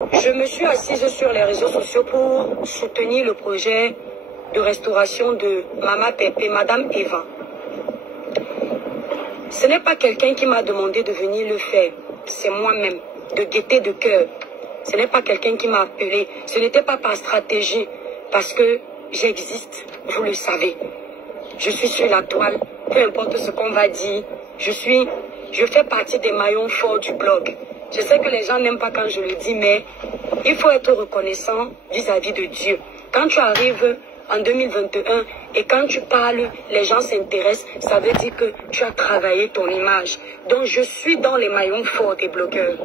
Je me suis assise sur les réseaux sociaux pour soutenir le projet de restauration de Mama Pépé, Madame Eva. Ce n'est pas quelqu'un qui m'a demandé de venir le faire. C'est moi-même, de gaieté de cœur. Ce n'est pas quelqu'un qui m'a appelé. Ce n'était pas par stratégie, parce que j'existe, vous le savez. Je suis sur la toile, peu importe ce qu'on va dire. Je fais partie des maillons forts du blog. Je sais que les gens n'aiment pas quand je le dis, mais il faut être reconnaissant vis-à-vis de Dieu. Quand tu arrives en 2021 et quand tu parles, les gens s'intéressent, ça veut dire que tu as travaillé ton image. Donc je suis dans les maillons forts des blogueurs.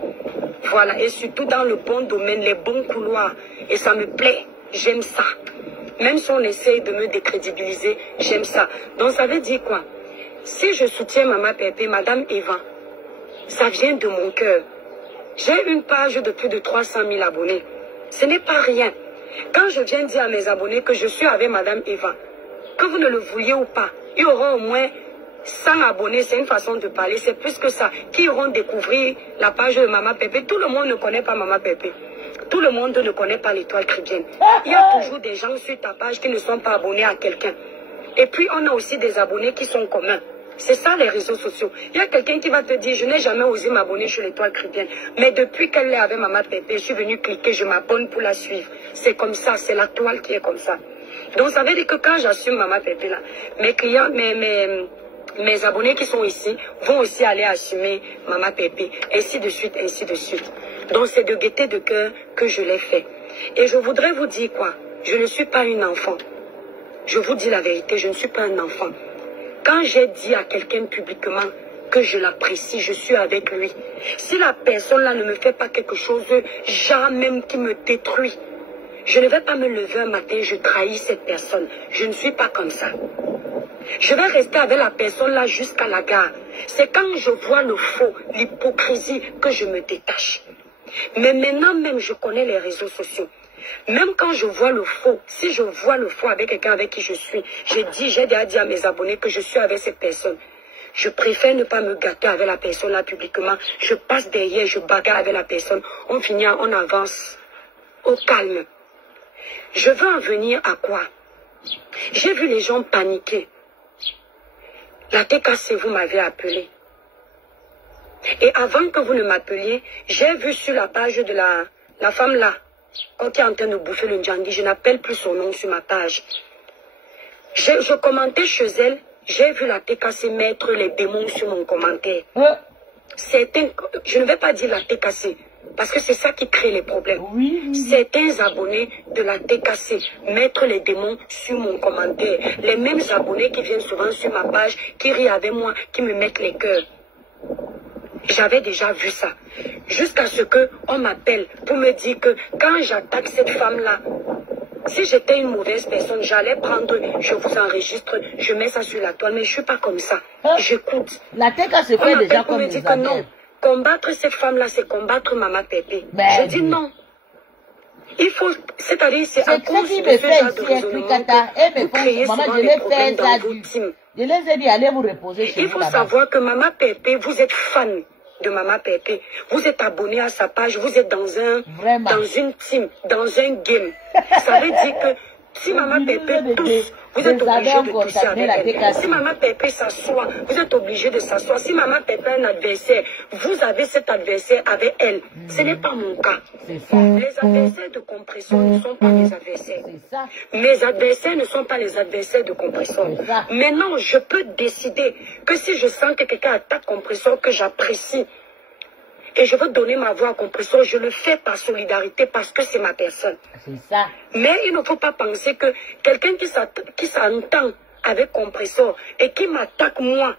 Voilà, et surtout dans le bon domaine, les bons couloirs. Et ça me plaît, j'aime ça. Même si on essaye de me décrédibiliser, j'aime ça. Donc ça veut dire quoi? Si je soutiens Mama Pépé, Madame Eva, ça vient de mon cœur. J'ai une page de plus de 300 000 abonnés. Ce n'est pas rien. Quand je viens dire à mes abonnés que je suis avec Madame Eva, que vous ne le vouliez ou pas, il y aura au moins 100 abonnés, c'est une façon de parler, c'est plus que ça, qui iront découvrir la page de Mama Pépé. Tout le monde ne connaît pas Mama Pépé. Tout le monde ne connaît pas l'étoile chrétienne. Il y a toujours des gens sur ta page qui ne sont pas abonnés à quelqu'un. Et puis on a aussi des abonnés qui sont communs. C'est ça les réseaux sociaux. Il y a quelqu'un qui va te dire, je n'ai jamais osé m'abonner sur l'étoile chrétienne. Mais depuis qu'elle est avec Mama Pépé, je suis venue cliquer, je m'abonne pour la suivre. C'est comme ça, c'est la toile qui est comme ça. Donc ça veut dire que quand j'assume Mama Pépé là, mes clients, mes abonnés qui sont ici vont aussi aller assumer Mama Pépé, ainsi de suite, ainsi de suite. Donc c'est de gaieté de cœur que je l'ai fait. Et je voudrais vous dire quoi? Je ne suis pas une enfant. Je vous dis la vérité, je ne suis pas un enfant. Quand j'ai dit à quelqu'un publiquement que je l'apprécie, je suis avec lui. Si la personne-là ne me fait pas quelque chose, genre même qui me détruit, je ne vais pas me lever un matin, je trahis cette personne. Je ne suis pas comme ça. Je vais rester avec la personne-là jusqu'à la gare. C'est quand je vois le faux, l'hypocrisie, que je me détache. Mais maintenant même, je connais les réseaux sociaux. Même quand je vois le faux, si je vois le faux avec quelqu'un avec qui je suis, j'ai déjà dit à mes abonnés que je suis avec cette personne. Je préfère ne pas me gâter avec la personne là publiquement. Je passe derrière, je bagarre avec la personne. On finit, on avance au calme. Je veux en venir à quoi? J'ai vu les gens paniquer. La TKC, vous m'avez appelé. Et avant que vous ne m'appeliez, j'ai vu sur la page de la femme là, qui est en train de bouffer le Ndjandi, je n'appelle plus son nom sur ma page. Je commentais chez elle, j'ai vu la TKC mettre les démons sur mon commentaire. Je ne vais pas dire la TKC, parce que c'est ça qui crée les problèmes. Certains abonnés de la TKC mettre les démons sur mon commentaire. Les mêmes abonnés qui viennent souvent sur ma page, qui rient avec moi, qui me mettent les cœurs. J'avais déjà vu ça. Jusqu'à ce qu'on m'appelle pour me dire que quand j'attaque cette femme-là, si j'étais une mauvaise personne, j'allais prendre, je vous enregistre, je mets ça sur la toile, mais je ne suis pas comme ça. J'écoute. La TK se fait déjà comme me dit que non, combattre cette femme-là, c'est combattre Mama Pépé. Je dis non. Il faut, c'est-à-dire, c'est à cause de ce genre de raisonnement que vous créez souvent des problèmes dans vos teams. Je les ai dit, allez vous reposer chez vous. Il faut savoir que Mama Pépé, vous êtes fan de Mama Pépé. Vous êtes abonné à sa page, vous êtes dans une team, dans un game. Ça veut dire que si Mama Pépé tousse, vous êtes obligé de tousser avec elle. Si Mama Pépé s'assoit, vous êtes obligé de s'asseoir. Si Mama Pépé a un adversaire, vous avez cet adversaire avec elle. Ce n'est pas mon cas. Les adversaires de compression ne sont pas mes adversaires. Mes adversaires ne sont pas les adversaires de compression. Maintenant, je peux décider que si je sens que quelqu'un attaque compression que j'apprécie, et je veux donner ma voix à Compressor, je le fais par solidarité parce que c'est ma personne. C'est ça. Mais il ne faut pas penser que quelqu'un qui s'entend avec Compressor et qui m'attaque moi,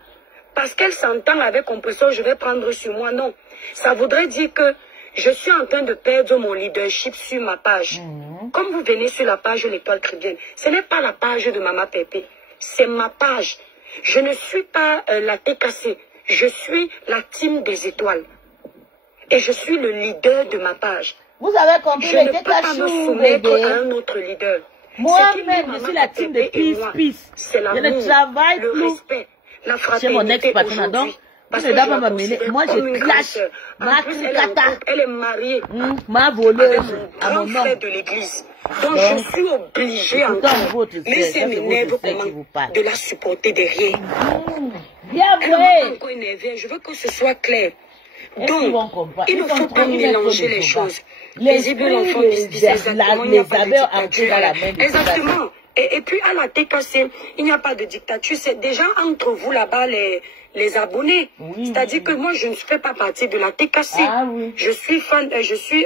parce qu'elle s'entend avec Compressor, je vais prendre sur moi. Non. Ça voudrait dire que je suis en train de perdre mon leadership sur ma page. Comme vous venez sur la page de l'Étoile chrétienne, ce n'est pas la page de Mama Pépé, c'est ma page. Je ne suis pas la TKC, je suis la team des étoiles. Et je suis le leader de ma page. Vous avez compris, je ne peux pas me soumettre à un autre leader. Moi-même, je suis la team de Peace. C'est l'amour, le respect, la fraternité aujourd'hui. Parce que je la considère moi, comme je une clash. grande sœur. En plus, elle est mariée Ma avec voleuse mon à grand mon nom. frère de l'église. Donc, je suis obligée encore, mais ça m'énerve comment de la supporter derrière. Bien Elle ne m'a vrai. pas encore énervée, je veux que ce soit clair. Est-ce qu'ils vont Donc, comprendre? il ne Ils sont faut pas trop mélanger les les choses. Les Paisible l'enfant bisbis, exactement, il n'y a pas de dictature. Exactement. Et puis à la TKC, il n'y a pas de dictature. C'est déjà entre vous là-bas les abonnés. Oui, c'est-à-dire oui. que moi, je ne fais pas partie de la TKC. Ah, oui. Je suis fan, je suis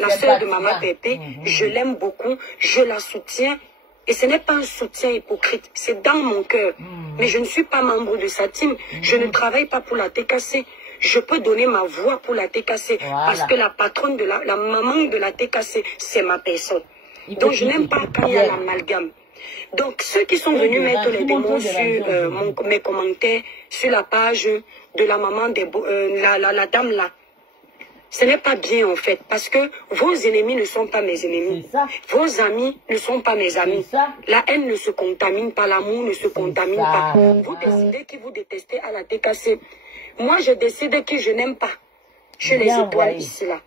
la sœur de Maman Pépé. Je l'aime beaucoup, je la soutiens. Et ce n'est pas un soutien hypocrite, c'est dans mon cœur. Mais je ne suis pas membre de sa team. Je ne travaille pas pour la TKC. Je peux donner ma voix pour la TKC. Voilà. Parce que la patronne de la maman de la TKC, c'est ma personne. Donc je n'aime pas quand il y a l'amalgame. Donc ceux qui sont venus mettre les démons sur mes commentaires, sur la page de la maman, la dame là, ce n'est pas bien en fait, parce que vos ennemis ne sont pas mes ennemis. Vos amis ne sont pas mes amis. La haine ne se contamine pas, l'amour ne se contamine pas. Vous décidez qui vous détestez à la TKC. Moi, je décide qui je n'aime pas. Chez les étoiles ici là.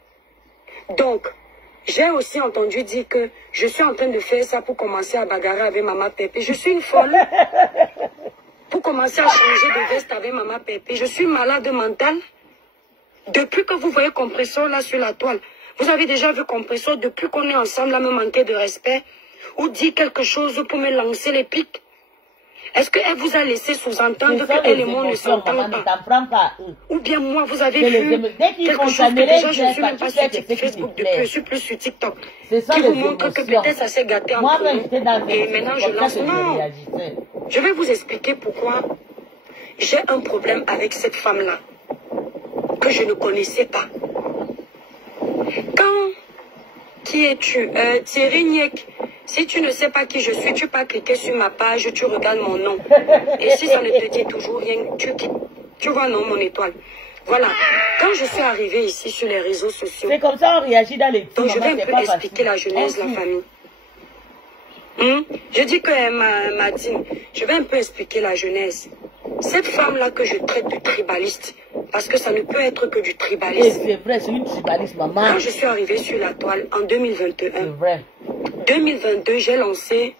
Donc, j'ai aussi entendu dire que je suis en train de faire ça pour commencer à bagarrer avec Maman Pépé. Je suis une folle. Pour commencer à changer de veste avec Maman Pépé. Je suis malade mentale. Depuis que vous voyez Compressor là sur la toile, vous avez déjà vu Compressor depuis qu'on est ensemble à me manquer de respect ou dire quelque chose pour me lancer les pics. Est-ce qu'elle vous a laissé sous-entendre qu'elle et moi ne s'entendent pas? Ou bien moi, vous avez vu quelque chose que déjà je ne suis même pas sur Facebook depuis, je suis plus sur TikTok. Qui vous montre que peut-être ça s'est gâté entre nous. Et maintenant je lance. Non, je vais vous expliquer pourquoi j'ai un problème avec cette femme-là que je ne connaissais pas. Quand, qui es-tu? Thierry Niek. Si tu ne sais pas qui je suis, tu peux cliquer sur ma page, tu regardes mon nom. Et si ça ne te dit toujours rien, tu vois non, mon étoile. Voilà. Quand je suis arrivée ici sur les réseaux sociaux, c'est comme ça on réagit dans les films. Donc je vais un peu expliquer la jeunesse, la famille. Je dis que m'a dit, je vais un peu expliquer la jeunesse. Cette femme-là que je traite de tribaliste, parce que ça ne peut être que du tribalisme. C'est vrai, c'est une tribaliste, maman. Quand je suis arrivée sur la toile en 2021, c'est vrai. 2022, j'ai lancé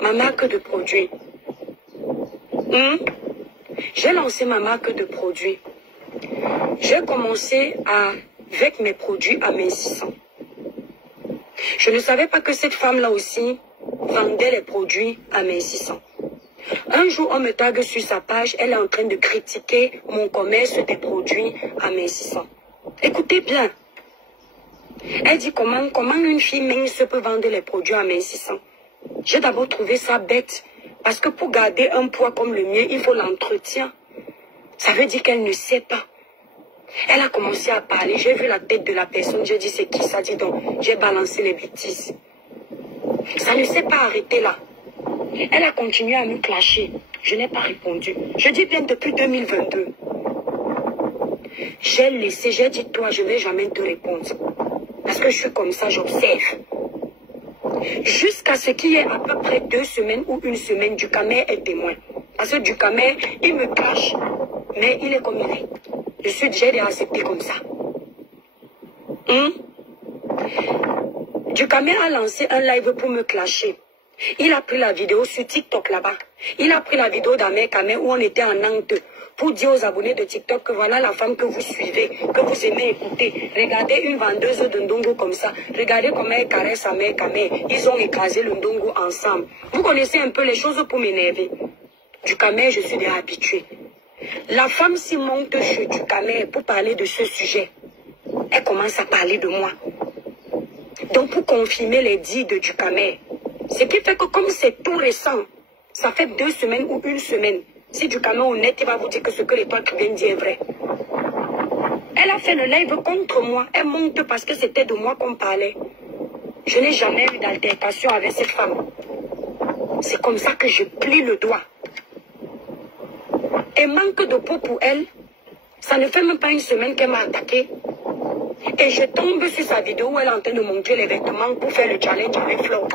ma marque de produits. J'ai lancé ma marque de produits. J'ai commencé avec mes produits à 1600. Je ne savais pas que cette femme-là aussi vendait les produits à 1600. Un jour, on me tague sur sa page, elle est en train de critiquer mon commerce des produits à 1600. Écoutez bien. Elle dit comment une fille mince peut vendre les produits à 1600. J'ai d'abord trouvé ça bête. Parce que pour garder un poids comme le mien, il faut l'entretien. Ça veut dire qu'elle ne sait pas. Elle a commencé à parler. J'ai vu la tête de la personne. J'ai dit c'est qui ça? Dit donc. J'ai balancé les bêtises. Ça ne s'est pas arrêté là. Elle a continué à me clasher. Je n'ai pas répondu. Je dis bien depuis 2022. J'ai laissé, j'ai dit toi, je ne vais jamais te répondre. Parce que je suis comme ça, j'observe. Jusqu'à ce qu'il y ait à peu près 2 semaines ou 1 semaine, Ducamer est témoin. Parce que Ducamer, il me cache, mais il est comme il est. Je suis déjà accepté comme ça. Ducamer a lancé un live pour me clasher. Il a pris la vidéo sur TikTok là-bas. Il a pris la vidéo d'Amer Kamer où on était en Nantes pour dire aux abonnés de TikTok que voilà la femme que vous suivez, que vous aimez écouter. Regardez une vendeuse de ndongo comme ça. Regardez comment elle caresse Amer Kamer. Ils ont écrasé le ndongo ensemble. Vous connaissez un peu les choses pour m'énerver. Ducamer, je suis déjà habituée. La femme s'y monte chez Ducamer pour parler de ce sujet. Elle commence à parler de moi. Donc pour confirmer les dits de Ducamer, ce qui fait que comme c'est tout récent, ça fait 2 semaines ou 1 semaine. Si Ducamer est honnête, il va vous dire que ce que l'étoile qui vient de dire est vrai. Elle a fait le live contre moi. Elle monte parce que c'était de moi qu'on parlait. Je n'ai jamais eu d'altercation avec cette femme. C'est comme ça que je plie le doigt. Et manque de peau pour elle, ça ne fait même pas 1 semaine qu'elle m'a attaqué. Et je tombe sur sa vidéo où elle est en train de montrer les vêtements pour faire le challenge avec Flo.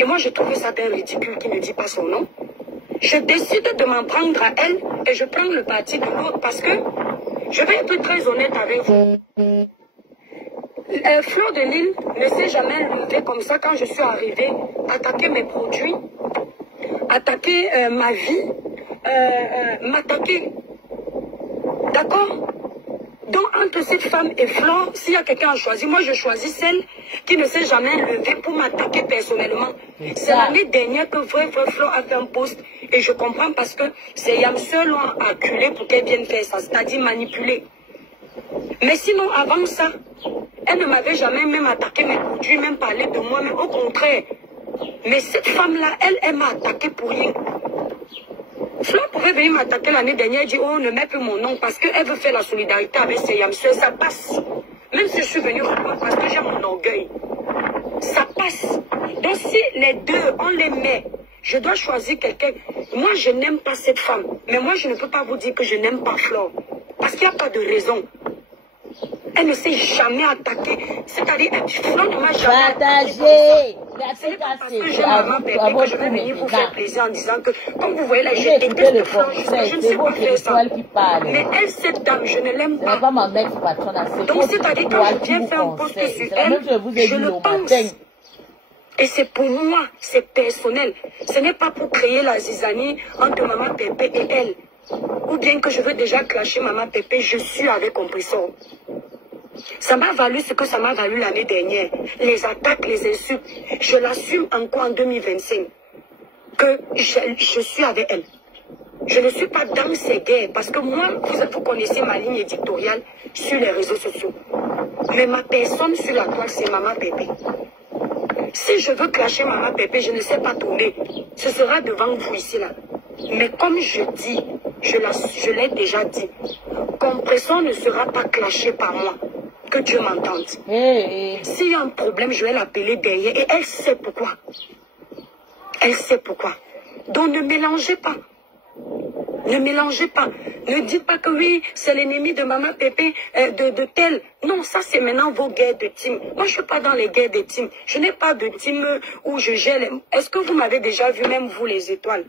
Et moi, je trouvais ça d'un ridicule qui ne dit pas son nom. Je décide de m'en prendre à elle et je prends le parti de l'autre parce que je vais être très honnête avec vous. Fleur de Lille ne s'est jamais levée comme ça quand je suis arrivée, attaquer mes produits, attaquer ma vie, m'attaquer. D'accord? Donc, entre cette femme et Fleur, s'il y a quelqu'un à choisir, moi je choisis celle qui ne s'est jamais levée pour m'attaquer personnellement. C'est l'année dernière que vrai Fleur a fait un post. Et je comprends parce que c'est Yamseur l'ont acculé pour qu'elle vienne faire ça, c'est-à-dire manipuler. Mais sinon, avant ça, elle ne m'avait jamais même attaqué mes produits, même parlé de moi, mais au contraire. Mais cette femme-là, elle m'a attaqué pour rien. Fleur pourrait venir m'attaquer l'année dernière et dire, oh, ne mets plus mon nom parce qu'elle veut faire la solidarité avec ses Yamseurs, ça passe. Même si je suis venue parce que j'ai mon orgueil. Ça passe. Donc si les deux, on les met, je dois choisir quelqu'un. Moi, je n'aime pas cette femme. Mais moi, je ne peux pas vous dire que je n'aime pas Fleur. Parce qu'il n'y a pas de raison. Elle ne s'est jamais attaquée. C'est-à-dire, Fleur ne m'a jamais attaquée. C'est pas parce que j'ai maman bébé que je vais venir vous faire plaisir en disant que, comme vous voyez là, je déteste Fleur. Je ne sais pas faire ça. Mais elle, cette dame, je ne l'aime pas. Donc, c'est-à-dire, quand je viens faire un post sur elle, je le pense. Et c'est pour moi, c'est personnel. Ce n'est pas pour créer la zizanie entre maman Pépé et elle. Ou bien que je veux déjà clasher maman Pépé, je suis avec Compressor. Ça m'a valu ce que ça m'a valu l'année dernière. Les attaques, les insultes. Je l'assume encore en 2025. Que je suis avec elle. Je ne suis pas dans ces guerres. Parce que moi, vous connaissez ma ligne éditoriale sur les réseaux sociaux. Mais ma personne sur la toile, c'est maman Pépé. Si je veux clasher maman Pépé, je ne sais pas tourner. Ce sera devant vous ici là. Mais comme je dis, je l'ai déjà dit, Compressor ne sera pas clashé par moi. Que Dieu m'entende. S'il y a un problème, je vais l'appeler derrière. Et elle sait pourquoi. Elle sait pourquoi. Donc ne mélangez pas. Ne mélangez pas. Ne dites pas que oui, c'est l'ennemi de maman Pépé, de tel. Non, ça c'est maintenant vos guerres de team. Moi je ne suis pas dans les guerres de team. Je n'ai pas de team où je gère. Est-ce que vous m'avez déjà vu, même vous les étoiles,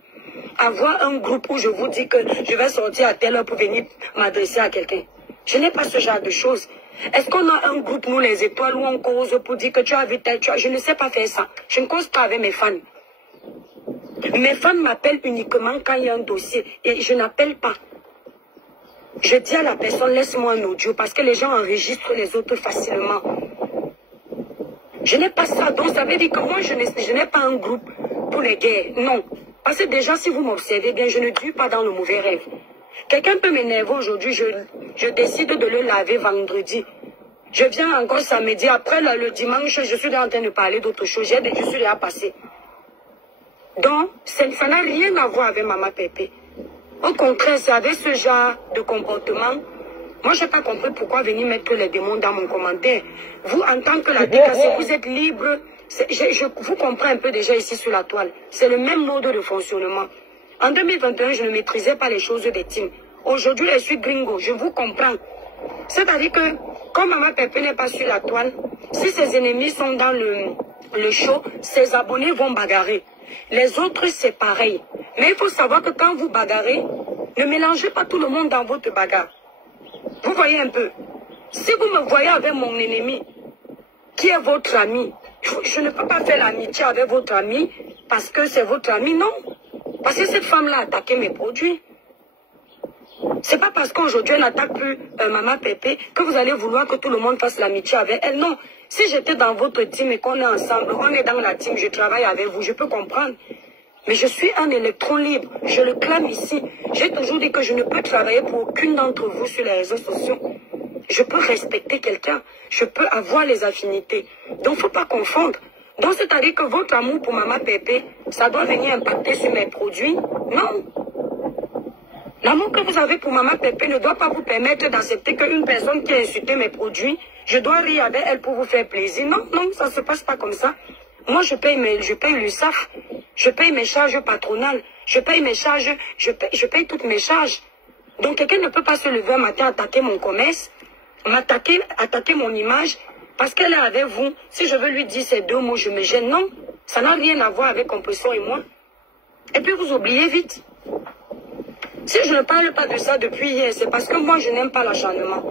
avoir un groupe où je vous dis que je vais sortir à telle heure pour venir m'adresser à quelqu'un? Je n'ai pas ce genre de choses. Est-ce qu'on a un groupe, nous les étoiles, où on cause pour dire que tu as vu tel, je ne sais pas faire ça. Je ne cause pas avec mes fans. Mes fans m'appellent uniquement quand il y a un dossier. Et je n'appelle pas. Je dis à la personne, laisse-moi un audio, parce que les gens enregistrent les autres facilement. Je n'ai pas ça. Donc ça veut dire que moi, je n'ai pas un groupe pour les guerres. Non. Parce que déjà, si vous m'observez bien, je ne dure pas dans le mauvais rêve. Quelqu'un peut m'énerver aujourd'hui, je décide de le laver vendredi. Je viens encore samedi. Après le dimanche, je suis en train de parler d'autre chose. Je suis déjà passé. Donc, ça n'a rien à voir avec maman Pépé. Au contraire, c'est avec ce genre de comportement. Moi, je n'ai pas compris pourquoi venir mettre les démons dans mon commentaire. Vous, en tant que la décassée, vous êtes libre. Je vous comprends un peu déjà ici sur la toile. C'est le même mode de fonctionnement. En 2021, je ne maîtrisais pas les choses des teams. Aujourd'hui, je suis gringo. Je vous comprends. C'est-à-dire que, comme maman Pépé n'est pas sur la toile, si ses ennemis sont dans le show, ses abonnés vont bagarrer. Les autres, c'est pareil. Mais il faut savoir que quand vous bagarrez, ne mélangez pas tout le monde dans votre bagarre. Vous voyez un peu. Si vous me voyez avec mon ennemi, qui est votre ami, je ne peux pas faire l'amitié avec votre ami parce que c'est votre ami, non. Parce que cette femme-là a attaqué mes produits. C'est pas parce qu'aujourd'hui elle n'attaque plus maman Pépé que vous allez vouloir que tout le monde fasse l'amitié avec elle. Non. Si j'étais dans votre team et qu'on est ensemble, on est dans la team, je travaille avec vous, je peux comprendre. Mais je suis un électron libre. Je le clame ici. J'ai toujours dit que je ne peux travailler pour aucune d'entre vous sur les réseaux sociaux. Je peux respecter quelqu'un. Je peux avoir les affinités. Donc, il ne faut pas confondre. Donc, c'est-à-dire que votre amour pour maman Pépé, ça doit venir impacter sur mes produits? Non. L'amour que vous avez pour maman Pépé ne doit pas vous permettre d'accepter qu'une personne qui a insulté mes produits, je dois rire avec elle pour vous faire plaisir. Non, non, ça ne se passe pas comme ça. Moi, je paye l'USAF, je paye mes charges patronales, je paye mes charges, je paye toutes mes charges. Donc, quelqu'un ne peut pas se lever un matin, attaquer mon commerce, attaquer mon image, parce qu'elle est avec vous. Si je veux lui dire ces deux mots, je me gêne. Non, ça n'a rien à voir avec Compressor et moi. Et puis, vous oubliez vite. Si je ne parle pas de ça depuis hier, c'est parce que moi, je n'aime pas l'acharnement.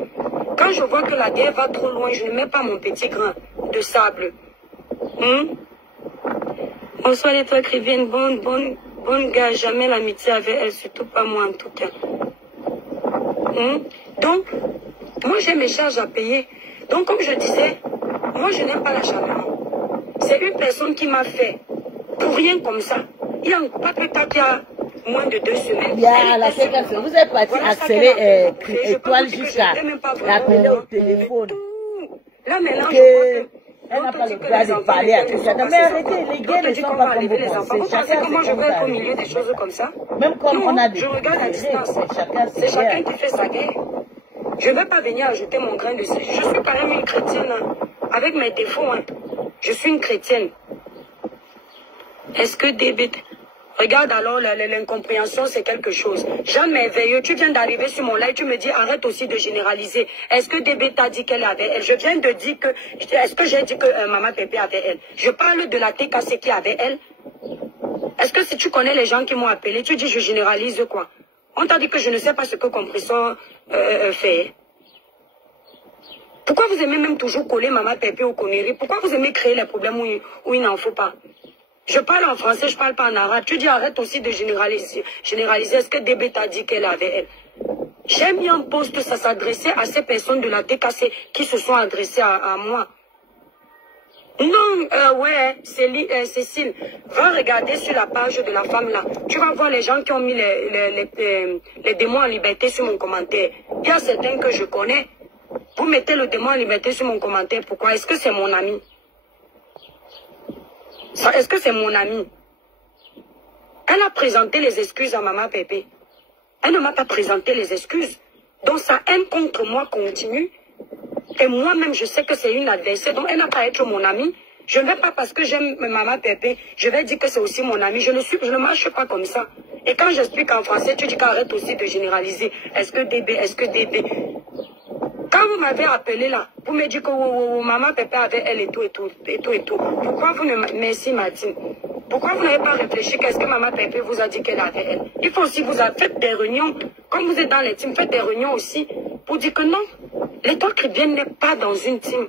Quand je vois que la guerre va trop loin, je ne mets pas mon petit grain de sable. Bonsoir les toi, Crivienne. Bonne gars, jamais l'amitié avec elle, surtout pas moi en tout cas. Donc, moi j'ai mes charges à payer. Donc comme je disais, moi je n'aime pas l'acharnement. C'est une personne qui m'a fait pour rien comme ça. Il y a pas plus tard qu'il y a moins de 2 semaines. Il y a la séquence. Vous êtes parti accélérer étoile jusqu'à l'appeler au téléphone. Là maintenant, je crois que elle n'a pas le droit de parler à tout ça. Mais arrêtez, les gays ne sont pas comme vous pensez. Chacun comment je vais être au milieu des choses comme ça? Même comme on a des... Je regarde à distance. C'est chacun qui fait sa guerre. Je ne vais pas venir ajouter mon grain de sel. Je suis quand même une chrétienne, hein, avec mes défauts. Hein. Je suis une chrétienne. Est-ce que DB... Regarde alors, l'incompréhension, c'est quelque chose. Jean merveilleux, tu viens d'arriver sur mon live, tu me dis, arrête aussi de généraliser. Est-ce que DB t'a dit qu'elle avait elle? Je viens de dire que... Est-ce que j'ai dit que Maman Pépé avait elle? Je parle de la TKC qui avait elle. Est-ce que si tu connais les gens qui m'ont appelé, tu dis je généralise quoi? On t'a dit que je ne sais pas ce que compresseur fait. Pourquoi vous aimez même toujours coller Maman Pépé aux conneries? Pourquoi vous aimez créer les problèmes où il n'en faut pas? Je parle en français, je parle pas en arabe. Tu dis arrête aussi de généraliser. Est-ce que DB t'a dit qu'elle avait elle? J'ai mis en poste, ça s'adressait à ces personnes de la TKC qui se sont adressées à moi. Non, ouais, Cécile, va regarder sur la page de la femme là. Tu vas voir les gens qui ont mis les démons en liberté sur mon commentaire. Il y a certains que je connais. Vous mettez le démon en liberté sur mon commentaire. Pourquoi? Est-ce que c'est mon ami? Est-ce que c'est mon ami? Elle a présenté les excuses à Maman Pépé. Elle ne m'a pas présenté les excuses. Donc sa haine contre moi continue. Et moi-même, je sais que c'est une adversaire. Donc elle n'a pas à être mon amie. Je ne vais pas parce que j'aime Maman Pépé. Je vais dire que c'est aussi mon ami. Je ne marche pas comme ça. Et quand j'explique en français, tu dis qu'arrête aussi de généraliser. Est-ce que DB? Quand vous m'avez appelé là, vous me dites que Maman Pépé avait elle et tout. Pourquoi vous ne... Merci Martine. Pourquoi vous n'avez pas réfléchi qu'est-ce que Maman Pépé vous a dit qu'elle avait elle? Il faut aussi vous faites des réunions. Comme vous êtes dans les teams, faites des réunions aussi pour dire que non. L'étoile chrétienne n'est pas dans une team.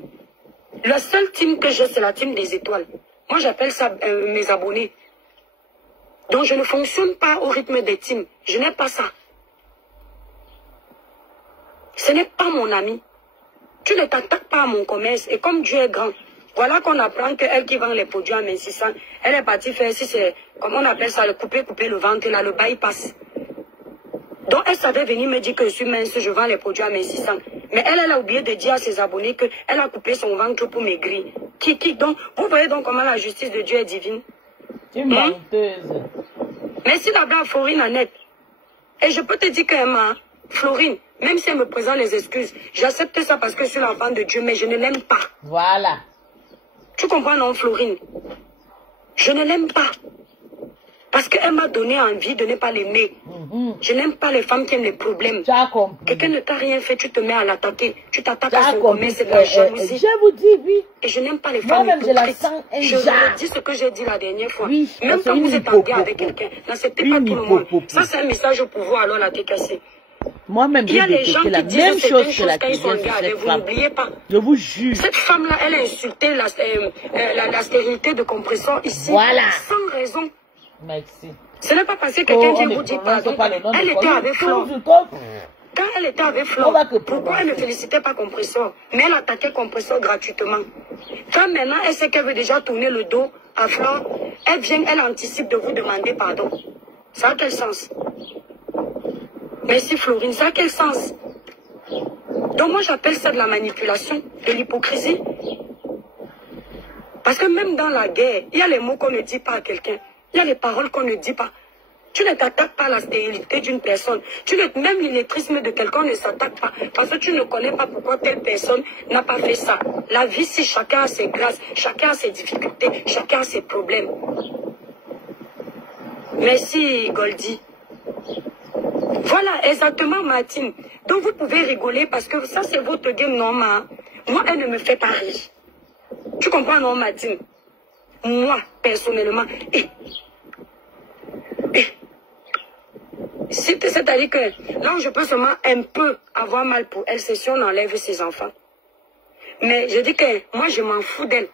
La seule team que j'ai, c'est la team des étoiles. Moi, j'appelle ça mes abonnés. Donc, je ne fonctionne pas au rythme des teams. Je n'ai pas ça. Ce n'est pas mon ami. Tu ne t'attaques pas à mon commerce. Et comme Dieu est grand, voilà qu'on apprend qu'elle qui vend les produits en mincissant, elle est partie faire, si c'est, comme on appelle ça, le couper le ventre, là, le bypass. Donc, elle savait venir me dire que je suis mince, je vends les produits en mincissant. Mais elle a oublié de dire à ses abonnés qu'elle a coupé son ventre pour maigrir. Donc, vous voyez donc comment la justice de Dieu est divine. Une menteuse. Merci d'abord à Florine Annette. Et je peux te dire que Florine, même si elle me présente les excuses, j'accepte ça parce que je suis l'enfant de Dieu, mais je ne l'aime pas. Voilà. Tu comprends, non, Florine? Je ne l'aime pas. Parce qu'elle m'a donné envie de ne pas l'aimer. Je n'aime pas les femmes qui aiment les problèmes. Tu as compris. Quelqu'un ne t'a rien fait, tu te mets à l'attaquer. Tu t'attaques à son commerce, c'est de la jalousie. Je vous dis, oui. Et je n'aime pas les femmes moi-même, je la hypocrites. sens un Je genre. dis ce que j'ai dit la dernière fois. Oui, même quand vous êtes en guerre avec quelqu'un, n'acceptez pas tout le monde. Ça, c'est un message au pouvoir, alors la TKC. Moi-même, il y a j'ai les gens détecté la qui disent même chose certaines que la choses quand ils sont en guerre avec vous, n'oubliez pas. Je vous jure. Cette femme-là, elle a insulté la stérilité de compresseur ici. Voilà. Sans raison. Merci. Ce n'est pas parce que quelqu'un vient vous dire pardon. Elle était avec Flore. Quand elle était avec Flore, pourquoi elle ne félicitait pas compresseur? Mais elle attaquait compresseur gratuitement. Quand maintenant elle sait qu'elle veut déjà tourner le dos à Flore, elle vient, elle anticipe de vous demander pardon. Ça a quel sens? Merci Florine, ça a quel sens? Donc moi j'appelle ça de la manipulation, de l'hypocrisie. Parce que même dans la guerre, il y a les mots qu'on ne dit pas à quelqu'un. Il y a les paroles qu'on ne dit pas. Tu ne t'attaques pas à la stérilité d'une personne. Même l'illettrisme de quelqu'un ne s'attaque pas. Parce que tu ne connais pas pourquoi telle personne n'a pas fait ça. La vie, si chacun a ses grâces, chacun a ses difficultés, chacun a ses problèmes. Merci Goldie. Voilà, exactement Martine. Donc vous pouvez rigoler parce que ça c'est votre game normal. Moi, elle ne me fait pas rire. Tu comprends non Martine? Moi, personnellement, C'est-à-dire que là où je peux seulement un peu avoir mal pour elle, c'est si on enlève ses enfants. Mais je dis que moi, je m'en fous d'elle.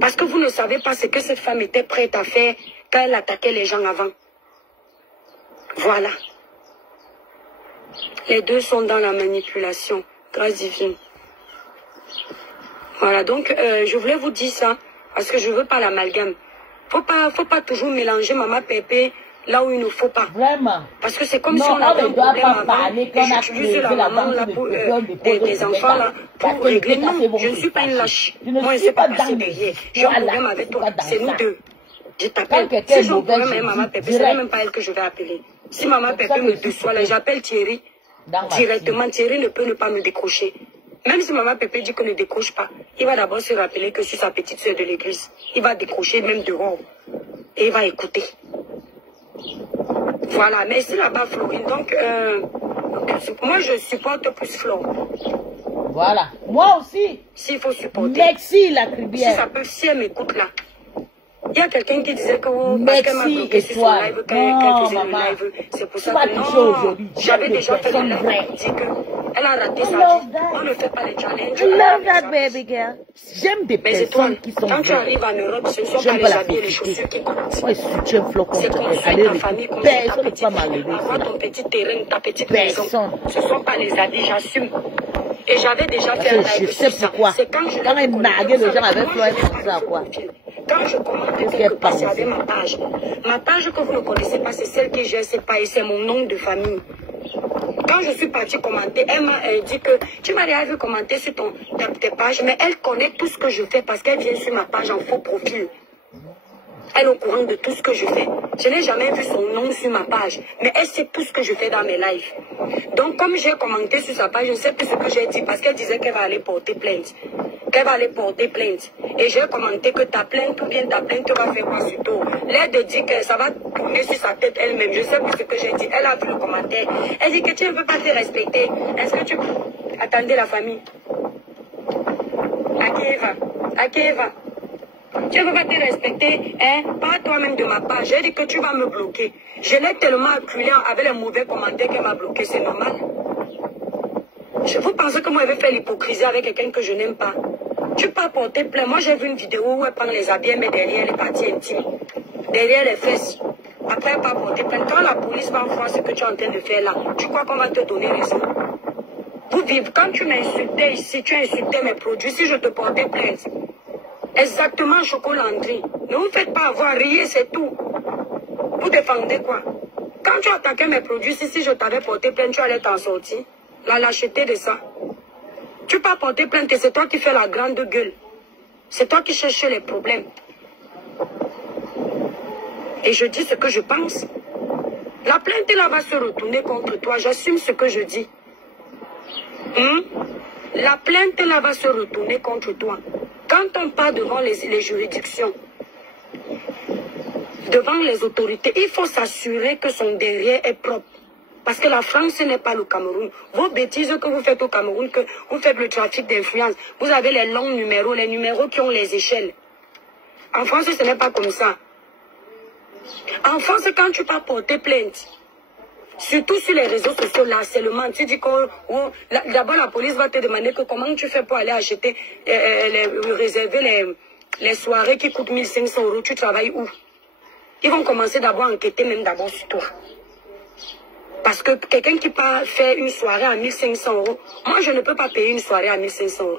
Parce que vous ne savez pas ce que cette femme était prête à faire quand elle attaquait les gens avant. Voilà. Les deux sont dans la manipulation. Grâce divine. Voilà, donc je voulais vous dire ça, parce que je ne veux pas l'amalgame. Faut pas toujours mélanger Maman Pépé là où il ne faut pas. Vraiment. Parce que c'est comme si on avait un problème avant et j'utilise la maman là pour des enfants là pour régler. Non, je ne suis pas une lâche. Moi, je ne sais pas passer derrière. J'ai un problème avec toi, c'est nous deux. Je t'appelle. Si j'ai un problème avec Maman Pépé, ce n'est même pas elle que je vais appeler. Si Maman Pépé me déçoit là, j'appelle Thierry. Directement, Thierry ne peut ne pas me décrocher. Même si Maman Pépé dit qu'on ne décroche pas, il va d'abord se rappeler que je suis sa petite soeur de l'église. Il va décrocher même dehors. Et il va écouter. Voilà, merci là-bas Florine. Donc, moi je supporte plus Flore. Voilà, moi aussi. S'il faut supporter. Merci la cribière. Si elle m'écoute là. Il y a quelqu'un qui disait que merci et toi. Non, maman. C'est pour ça que non. J'avais déjà fait le live. Dit qu'elle a raté sa vie. On ne fait pas les challenges. I love that baby girl. J'aime des personnes qui sont quand tu arrives en Europe, ce ne sont pas les habits et les chaussures qui comptent. Moi, je soutiens Flo contre elle. Allez, ta famille, personne ne peut m'enlever. Avoir ton petit terrain, ta petite maison. Ce ne sont pas les habits, j'assume. Et j'avais déjà fait un live. Je sais pourquoi. Quand elle narguait les gens avec Flo, elle faisait ça quoi. Quand je commentais quelque part, il y avait ma page. Ma page que vous ne connaissez pas, c'est celle que j'ai, c'est pas, et c'est mon nom de famille. Quand je suis partie commenter, elle m'a dit que tu m'as déjà vu commenter sur tes pages, mais elle connaît tout ce que je fais parce qu'elle vient sur ma page en faux profil. Elle est au courant de tout ce que je fais. Je n'ai jamais vu son nom sur ma page, mais elle sait tout ce que je fais dans mes lives. Donc, comme j'ai commenté sur sa page, je ne sais plus ce que j'ai dit parce qu'elle disait qu'elle va aller porter plainte. Et j'ai commenté que ta plainte ou bien ta plainte va faire quoi sur toi. L'aide de dire que ça va tourner sur sa tête elle-même. Je ne sais plus ce que j'ai dit. Elle a vu le commentaire. Elle dit que tu ne veux pas te respecter. Est-ce que tu... Attendez la famille. À qui va? Tu ne veux pas te respecter, hein? Pas toi-même de ma part. J'ai dit que tu vas me bloquer. Je l'ai tellement acculé avec les mauvais commentaires qu'elle m'a bloqué. C'est normal. Vous pensez que moi, je vais faire l'hypocrisie avec quelqu'un que je n'aime pas? Tu peux porter plainte. Moi, j'ai vu une vidéo où elle prend les habits, mais derrière les parties intimes. Derrière les fesses. Après, elle pas porter plainte. Quand la police va voir ce que tu es en train de faire là, tu crois qu'on va te donner raison? Vous vivez. Quand tu m'insultais ici, tu as insulté mes produits. Si je te portais plainte. Exactement, Chocolandry. Ne vous faites pas avoir, riez, c'est tout. Vous défendez quoi? Quand tu attaquais mes produits, si je t'avais porté plainte, tu allais t'en sortir. La lâcheté de ça. Tu peux porter plainte et c'est toi qui fais la grande gueule. C'est toi qui cherches les problèmes. Et je dis ce que je pense. La plainte là va se retourner contre toi. J'assume ce que je dis. La plainte là va se retourner contre toi. Quand on part devant les juridictions, devant les autorités, il faut s'assurer que son derrière est propre. Parce que la France, ce n'est pas le Cameroun. Vos bêtises que vous faites au Cameroun, que vous faites le trafic d'influence, vous avez les longs numéros, les numéros qui ont les échelles. En France, ce n'est pas comme ça. En France, quand tu vas porter plainte, surtout sur les réseaux sociaux, là, c'est le harcèlement. Tu dis que d'abord la police va te demander que comment tu fais pour aller acheter, réserver les soirées qui coûtent 1500 €. Tu travailles où? Ils vont commencer d'abord à enquêter même d'abord sur toi. Parce que quelqu'un qui part faire une soirée à 1500 €, moi je ne peux pas payer une soirée à 1500 €.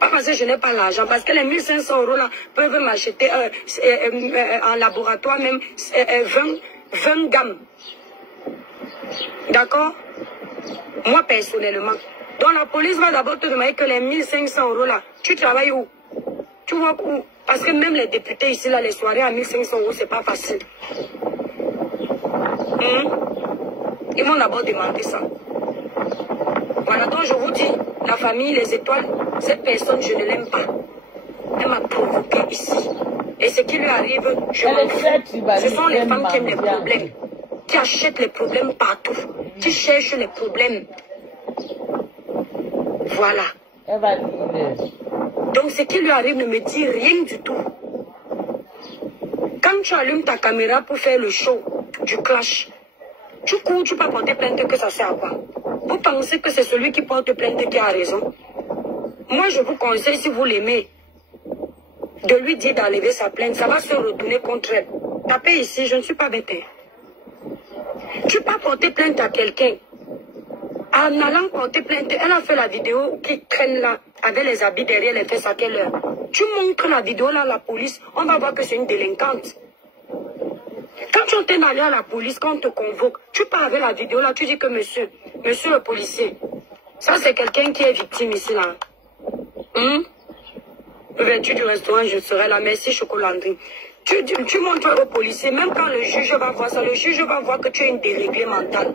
Pas parce que je n'ai pas l'argent, parce que les 1500 € là peuvent m'acheter en laboratoire même 20 gammes. D'accord? Moi personnellement. Donc la police va d'abord te demander que les 1500 € là, tu travailles où? Tu vois où? Parce que même les députés ici là, les soirées à 1500 €, c'est pas facile. Ils vont d'abord demander ça. Voilà, donc je vous dis, la famille, les étoiles, cette personne, je ne l'aime pas. Elle m'a provoqué ici. Et ce qui lui arrive, je m'en fous. Ce sont les femmes qui aiment les problèmes, qui achètent les problèmes partout, qui cherchent les problèmes. Voilà. Donc ce qui lui arrive ne me dit rien du tout. Quand tu allumes ta caméra pour faire le show, du clash. Tu cours, tu peux porter plainte, que ça sert à quoi? Vous pensez que c'est celui qui porte plainte qui a raison? Moi, je vous conseille, si vous l'aimez, de lui dire d'enlever sa plainte. Ça va se retourner contre elle. Tapez ici, je ne suis pas bête. Tu peux porter plainte à quelqu'un. En allant porter plainte, elle a fait la vidéo qui traîne là, avec les habits derrière les fesses à quelle heure? Tu montres la vidéo là à la police, on va voir que c'est une délinquante. Quand tu entends aller à la police, quand on te convoque, tu pars avec la vidéo là, tu dis que monsieur le policier, ça c'est quelqu'un qui est victime ici là. Ouverture du restaurant, je serai là, merci chocolanterie. Tu montres au policier, même quand le juge va voir ça, le juge va voir que tu es une déréglée mentale.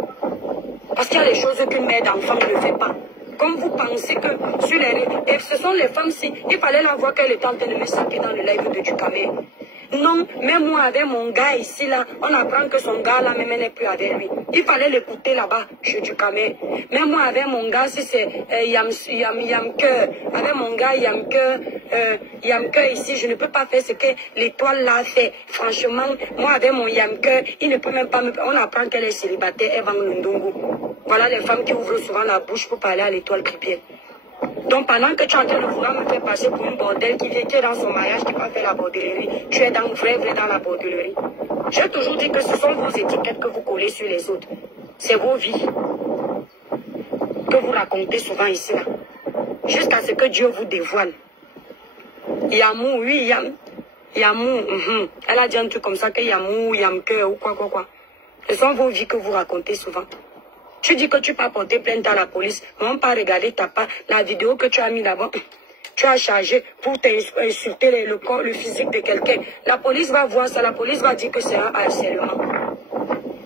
Parce qu'il y a des choses qu'une mère d'enfant ne fait pas. Comme vous pensez que sur les... Et ce sont les femmes, si il fallait la voir qu'elle était en train de me saquer dans le live de Ducamé. Non, même moi avec mon gars ici là, on apprend que son gars là même n'est plus avec lui. Il fallait l'écouter là-bas chez Ducamé. Même moi avec mon gars, si c'est Yamke, avec mon gars Yamke ici, je ne peux pas faire ce que l'étoile là fait. Franchement, moi avec mon Yamke, il ne peut même pas me... On apprend qu'elle est célibataire, elle vend le ndongo. Voilà les femmes qui ouvrent souvent la bouche pour parler à l'étoile cripienne. Donc pendant que tu es en train de vouloir me faire passer pour une bordelle qui est dans son mariage, qui va faire la bordellerie, tu es vrai dans la bordellerie. J'ai toujours dit que ce sont vos étiquettes que vous collez sur les autres. C'est vos vies que vous racontez souvent ici là. Jusqu'à ce que Dieu vous dévoile. Yamou, oui, Yamou, Elle a dit un truc comme ça que Yamou, Yamke ou quoi. Ce sont vos vies que vous racontez souvent. Tu dis que tu peux porter plainte à la police, mais on pas regarder la vidéo que tu as mis là-bas. Tu as chargé pour t'insulter le physique de quelqu'un. La police va voir ça, la police va dire que c'est un harcèlement.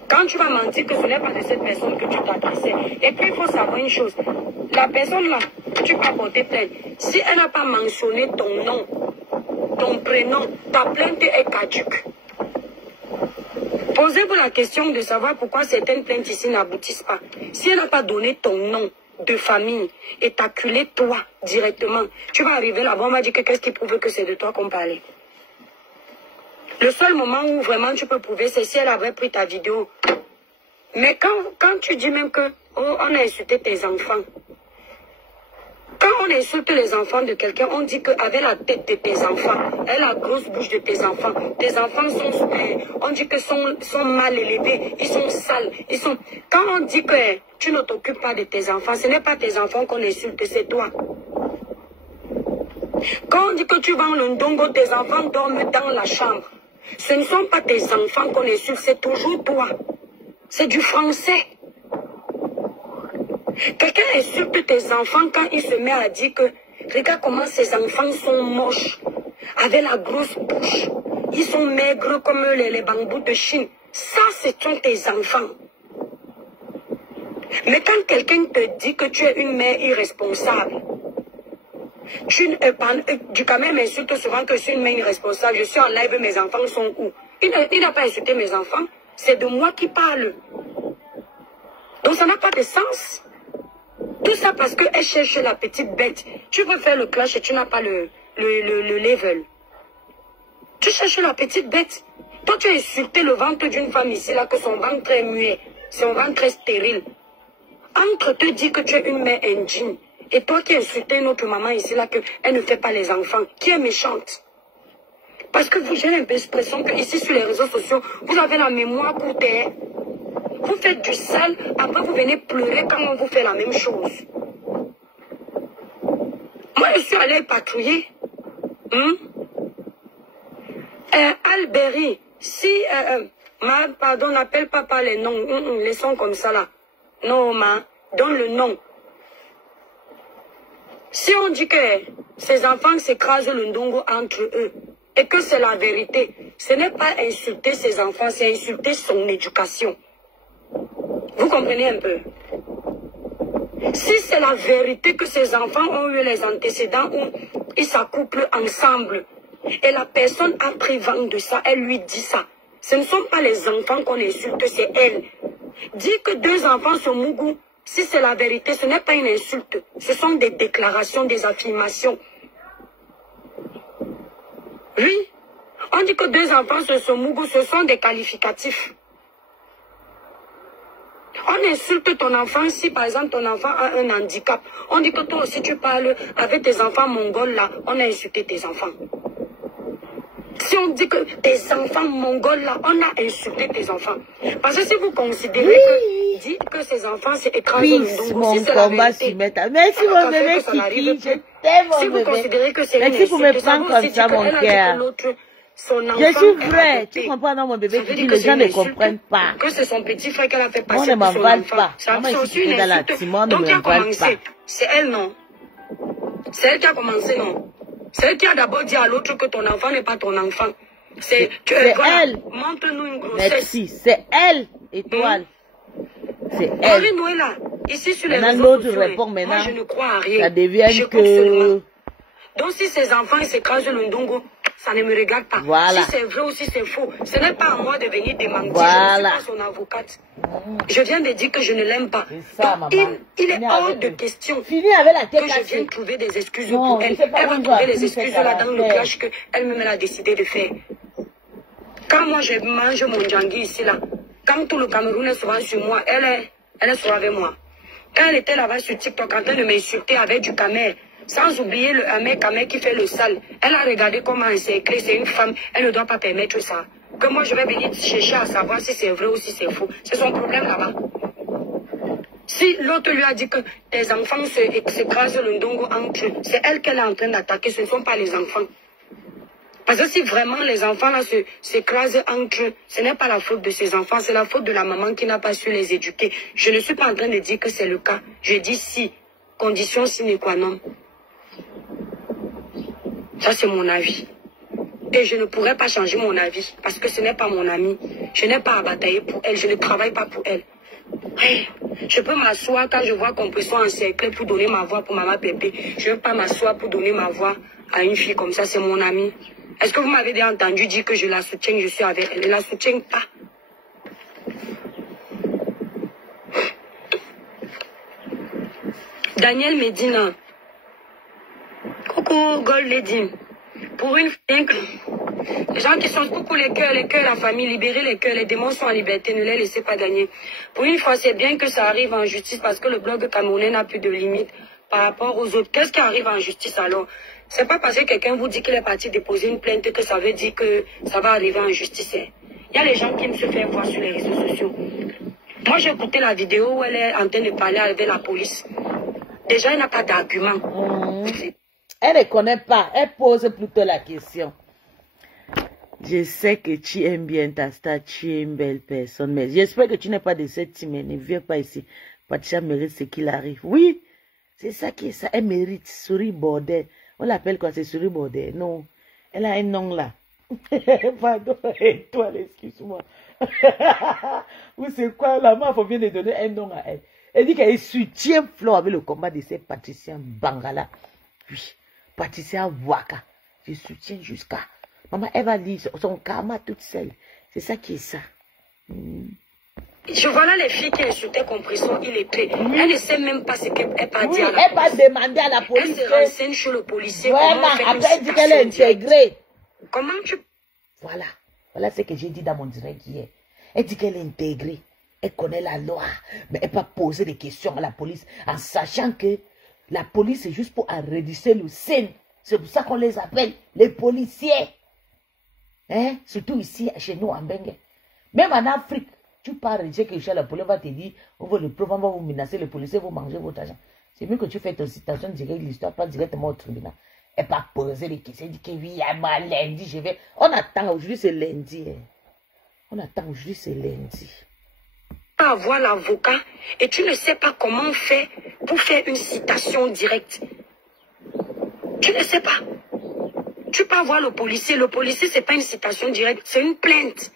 Quand tu vas mentir que ce n'est pas de cette personne que tu t'adressais. Et puis il faut savoir une chose. La personne là, tu peux porter plainte. Si elle n'a pas mentionné ton nom, ton prénom, ta plainte est caduque. Posez-vous la question de savoir pourquoi certaines plaintes ici n'aboutissent pas. Si elle n'a pas donné ton nom de famille et t'a acculé toi directement, tu vas arriver là-bas, on va dire que qu'est-ce qui prouve que c'est de toi qu'on parlait. Le seul moment où vraiment tu peux prouver, c'est si elle avait pris ta vidéo. Mais quand tu dis même que on a insulté tes enfants, quand on insulte les enfants de quelqu'un, on dit qu'avec la tête de tes enfants, et la grosse bouche de tes enfants sont, on dit que sont mal élevés, ils sont sales, Quand on dit que tu ne t'occupes pas de tes enfants, ce n'est pas tes enfants qu'on insulte, c'est toi. Quand on dit que tu vends le ndongo, tes enfants dorment dans la chambre. Ce ne sont pas tes enfants qu'on insulte, c'est toujours toi. C'est du français. Quelqu'un insulte tes enfants quand il se met à dire que regarde comment ces enfants sont moches, avec la grosse bouche. Ils sont maigres comme les bambous de Chine. Ça, ce sont tes enfants. Mais quand quelqu'un te dit que tu es une mère irresponsable, du quand même insulte souvent que je suis une mère irresponsable. Je suis en live, mes enfants sont où? Il n'a pas insulté mes enfants. C'est de moi qui parle. Donc ça n'a pas de sens. Tout ça parce qu'elle cherche la petite bête. Tu veux faire le clash et tu n'as pas le level. Tu cherches la petite bête. Toi, tu as insulté le ventre d'une femme ici, là, que son ventre est muet. Son ventre est stérile. Entre te dire que tu es une mère indigne. Et toi qui as insulté une autre maman ici, là, qu'elle ne fait pas les enfants. Qui est méchante? Parce que j'ai l'impression que ici, sur les réseaux sociaux, vous avez la mémoire courte. Vous faites du sale, après vous venez pleurer quand on vous fait la même chose. Moi, je suis allée patrouiller. Alberi, si... pardon, n'appelle pas par les noms. Les sons comme ça, là. Non, donne le nom. Si on dit que ces enfants s'écrasent le ndongo entre eux, et que c'est la vérité, ce n'est pas insulter ses enfants, c'est insulter son éducation. Vous comprenez un peu? Si c'est la vérité que ces enfants ont eu les antécédents où ils s'accouplent ensemble, et la personne a pris vent de ça, elle lui dit ça. Ce ne sont pas les enfants qu'on insulte, c'est elle. Dire que deux enfants se mougou, si c'est la vérité, ce n'est pas une insulte. Ce sont des déclarations, des affirmations. Oui, on dit que deux enfants se mougou, ce sont des qualificatifs. On insulte ton enfant si, par exemple, ton enfant a un handicap. On dit que toi aussi, tu parles avec tes enfants mongols, là, on a insulté tes enfants. Si on dit que tes enfants mongols, là, on a insulté tes enfants. Parce que si vous considérez que, dites que ces enfants, c'est écrasé le mon combat sur Meta. Merci mon bébé Kiki, je t'aime mon bébé. Si vous considérez que c'est merci pour me prendre comme ça, mon cœur. Je suis vrai, tu comprends, non, mon bébé Kiki, les gens ne comprennent pas. Que c'est son petit frère qu'elle a fait passer. On ne m'envole pas. C'est aussi une insulte. Donc, qui a commencé? C'est elle, non? C'est elle qui a commencé, non? C'est elle qui a d'abord dit à l'autre que ton enfant n'est pas ton enfant. C'est elle. Montre-nous une grossesse. Merci, c'est elle, Étoile. C'est elle. Marie-Noëlla, ici sur les réseaux sociaux, moi je ne crois à rien. Ça devient que... Donc si ces enfants s'écrasent le ndongo, ça ne me regarde pas. Voilà. Si c'est vrai ou si c'est faux, ce n'est pas à moi de venir démentir. Voilà. Je ne suis pas son avocate. Je viens de dire que je ne l'aime pas. Ça, donc, il est hors de question Fini avec la tête que je vienne trouver des excuses pour elle. Elle va trouver les excuses là dans le clash qu'elle-même a décidé de faire. Quand moi je mange mon djangui ici là, quand tout le Cameroun est souvent sur moi, elle est souvent avec moi. Quand elle était là-bas sur TikTok en train de m'insulter avec du camel, sans oublier le camel qui fait le sale, elle a regardé comment elle s'est écrite, c'est une femme, elle ne doit pas permettre ça. Que moi je vais venir chercher à savoir si c'est vrai ou si c'est faux. C'est son problème là-bas. Si l'autre lui a dit que tes enfants s'écrasent le ndongo entre eux, c'est elle qu'elle est en train d'attaquer, ce ne sont pas les enfants. Parce que si vraiment les enfants là s'écrasent entre eux, ce n'est pas la faute de ces enfants, c'est la faute de la maman qui n'a pas su les éduquer. Je ne suis pas en train de dire que c'est le cas. Je dis si, condition sine qua non. Ça c'est mon avis. Et je ne pourrais pas changer mon avis parce que ce n'est pas mon amie. Je n'ai pas à batailler pour elle, je ne travaille pas pour elle. Hey, je peux m'asseoir quand je vois qu'on peut soit encerclé pour donner ma voix pour Maman Pépé. Je ne veux pas m'asseoir pour donner ma voix à une fille comme ça, c'est mon amie. Est-ce que vous m'avez déjà entendu dire que je la soutiens, je suis avec elle? Je ne la soutiens pas. Daniel Medina. Coucou Gold Lady. Pour une fois, les gens qui sont coucou les cœurs, la famille, libérez les cœurs, les démons sont en liberté, ne les laissez pas gagner. Pour une fois, c'est bien que ça arrive en justice parce que le blog camerounais n'a plus de limite par rapport aux autres. Qu'est-ce qui arrive en justice alors? C'est pas parce que quelqu'un vous dit qu'il est parti déposer une plainte que ça veut dire que ça va arriver en justice. Il y a les gens qui me se font voir sur les réseaux sociaux. Moi, j'ai écouté la vidéo où elle est en train de parler avec la police. Déjà, elle n'a pas d'argument. Elle ne connaît pas. Elle pose plutôt la question. Je sais que tu aimes bien ta star, tu es une belle personne, mais j'espère que tu n'es pas de cette team. Ne viens pas ici. Patricia mérite ce qu'il arrive. Oui, c'est ça qui est ça. Elle mérite. Souris bordel. On l'appelle quoi? C'est Souris bordel. Non. Elle a un nom là. Pardon, étoile, excuse-moi. Ou c'est quoi? La maman vient de donner un nom à elle. Elle dit qu'elle soutient Flo avec le combat de cette Patricia Bangala. Oui, Patricia Waka. Je soutiens jusqu'à. Maman, elle va lire son karma toute seule. C'est ça qui est ça. Je vois là les filles qui insultaient compression illettrée. Elle ne sait même pas ce qu'elle va dire à la elle va demander à la police. Elle se renseigne sur le policier. Vraiment, après elle dit qu'elle est intégrée. Comment tu... Voilà. Voilà ce que j'ai dit dans mon direct hier. Elle dit qu'elle est intégrée. Elle connaît la loi. Mais elle va poser des questions à la police en sachant que la police est juste pour enregistrer le scène. C'est pour ça qu'on les appelle les policiers. Hein? Surtout ici, chez nous, en Bengue. Même en Afrique, tu parles, tu sais que chez la police, on va te dire, on va le preuve, on va vous menacer, les policiers vont manger votre argent. C'est mieux que tu fais ton citation directe, l'histoire, pas directement au tribunal. Et pas poser des questions, dit que oui, lundi, je vais. On attend, aujourd'hui c'est lundi. Hein. On attend, aujourd'hui c'est lundi. Avoir l'avocat et tu ne sais pas comment faire pour faire une citation directe. Tu ne sais pas. Tu peux avoir le policier. Le policier, c'est pas une citation directe, c'est une plainte.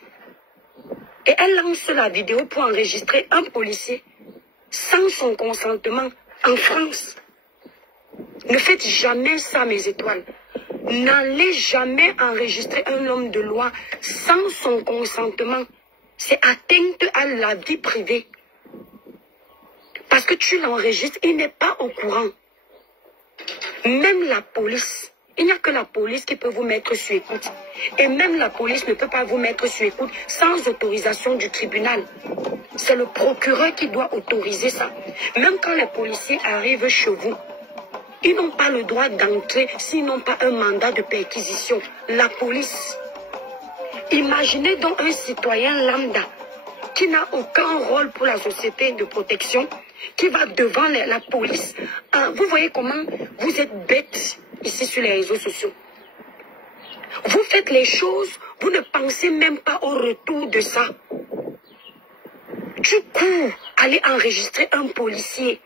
Et elle lance la vidéo pour enregistrer un policier sans son consentement en France. Ne faites jamais ça, mes étoiles. N'allez jamais enregistrer un homme de loi sans son consentement. C'est atteinte à la vie privée. Parce que tu l'enregistres, il n'est pas au courant. Même la police. Il n'y a que la police qui peut vous mettre sur écoute. Et même la police ne peut pas vous mettre sur écoute sans autorisation du tribunal. C'est le procureur qui doit autoriser ça. Même quand les policiers arrivent chez vous, ils n'ont pas le droit d'entrer s'ils n'ont pas un mandat de perquisition. La police. Imaginez donc un citoyen lambda qui n'a aucun rôle pour la société de protection, qui va devant la police. Vous voyez comment vous êtes bêtes ici sur les réseaux sociaux. Vous faites les choses, vous ne pensez même pas au retour de ça. Tu cours aller enregistrer un policier.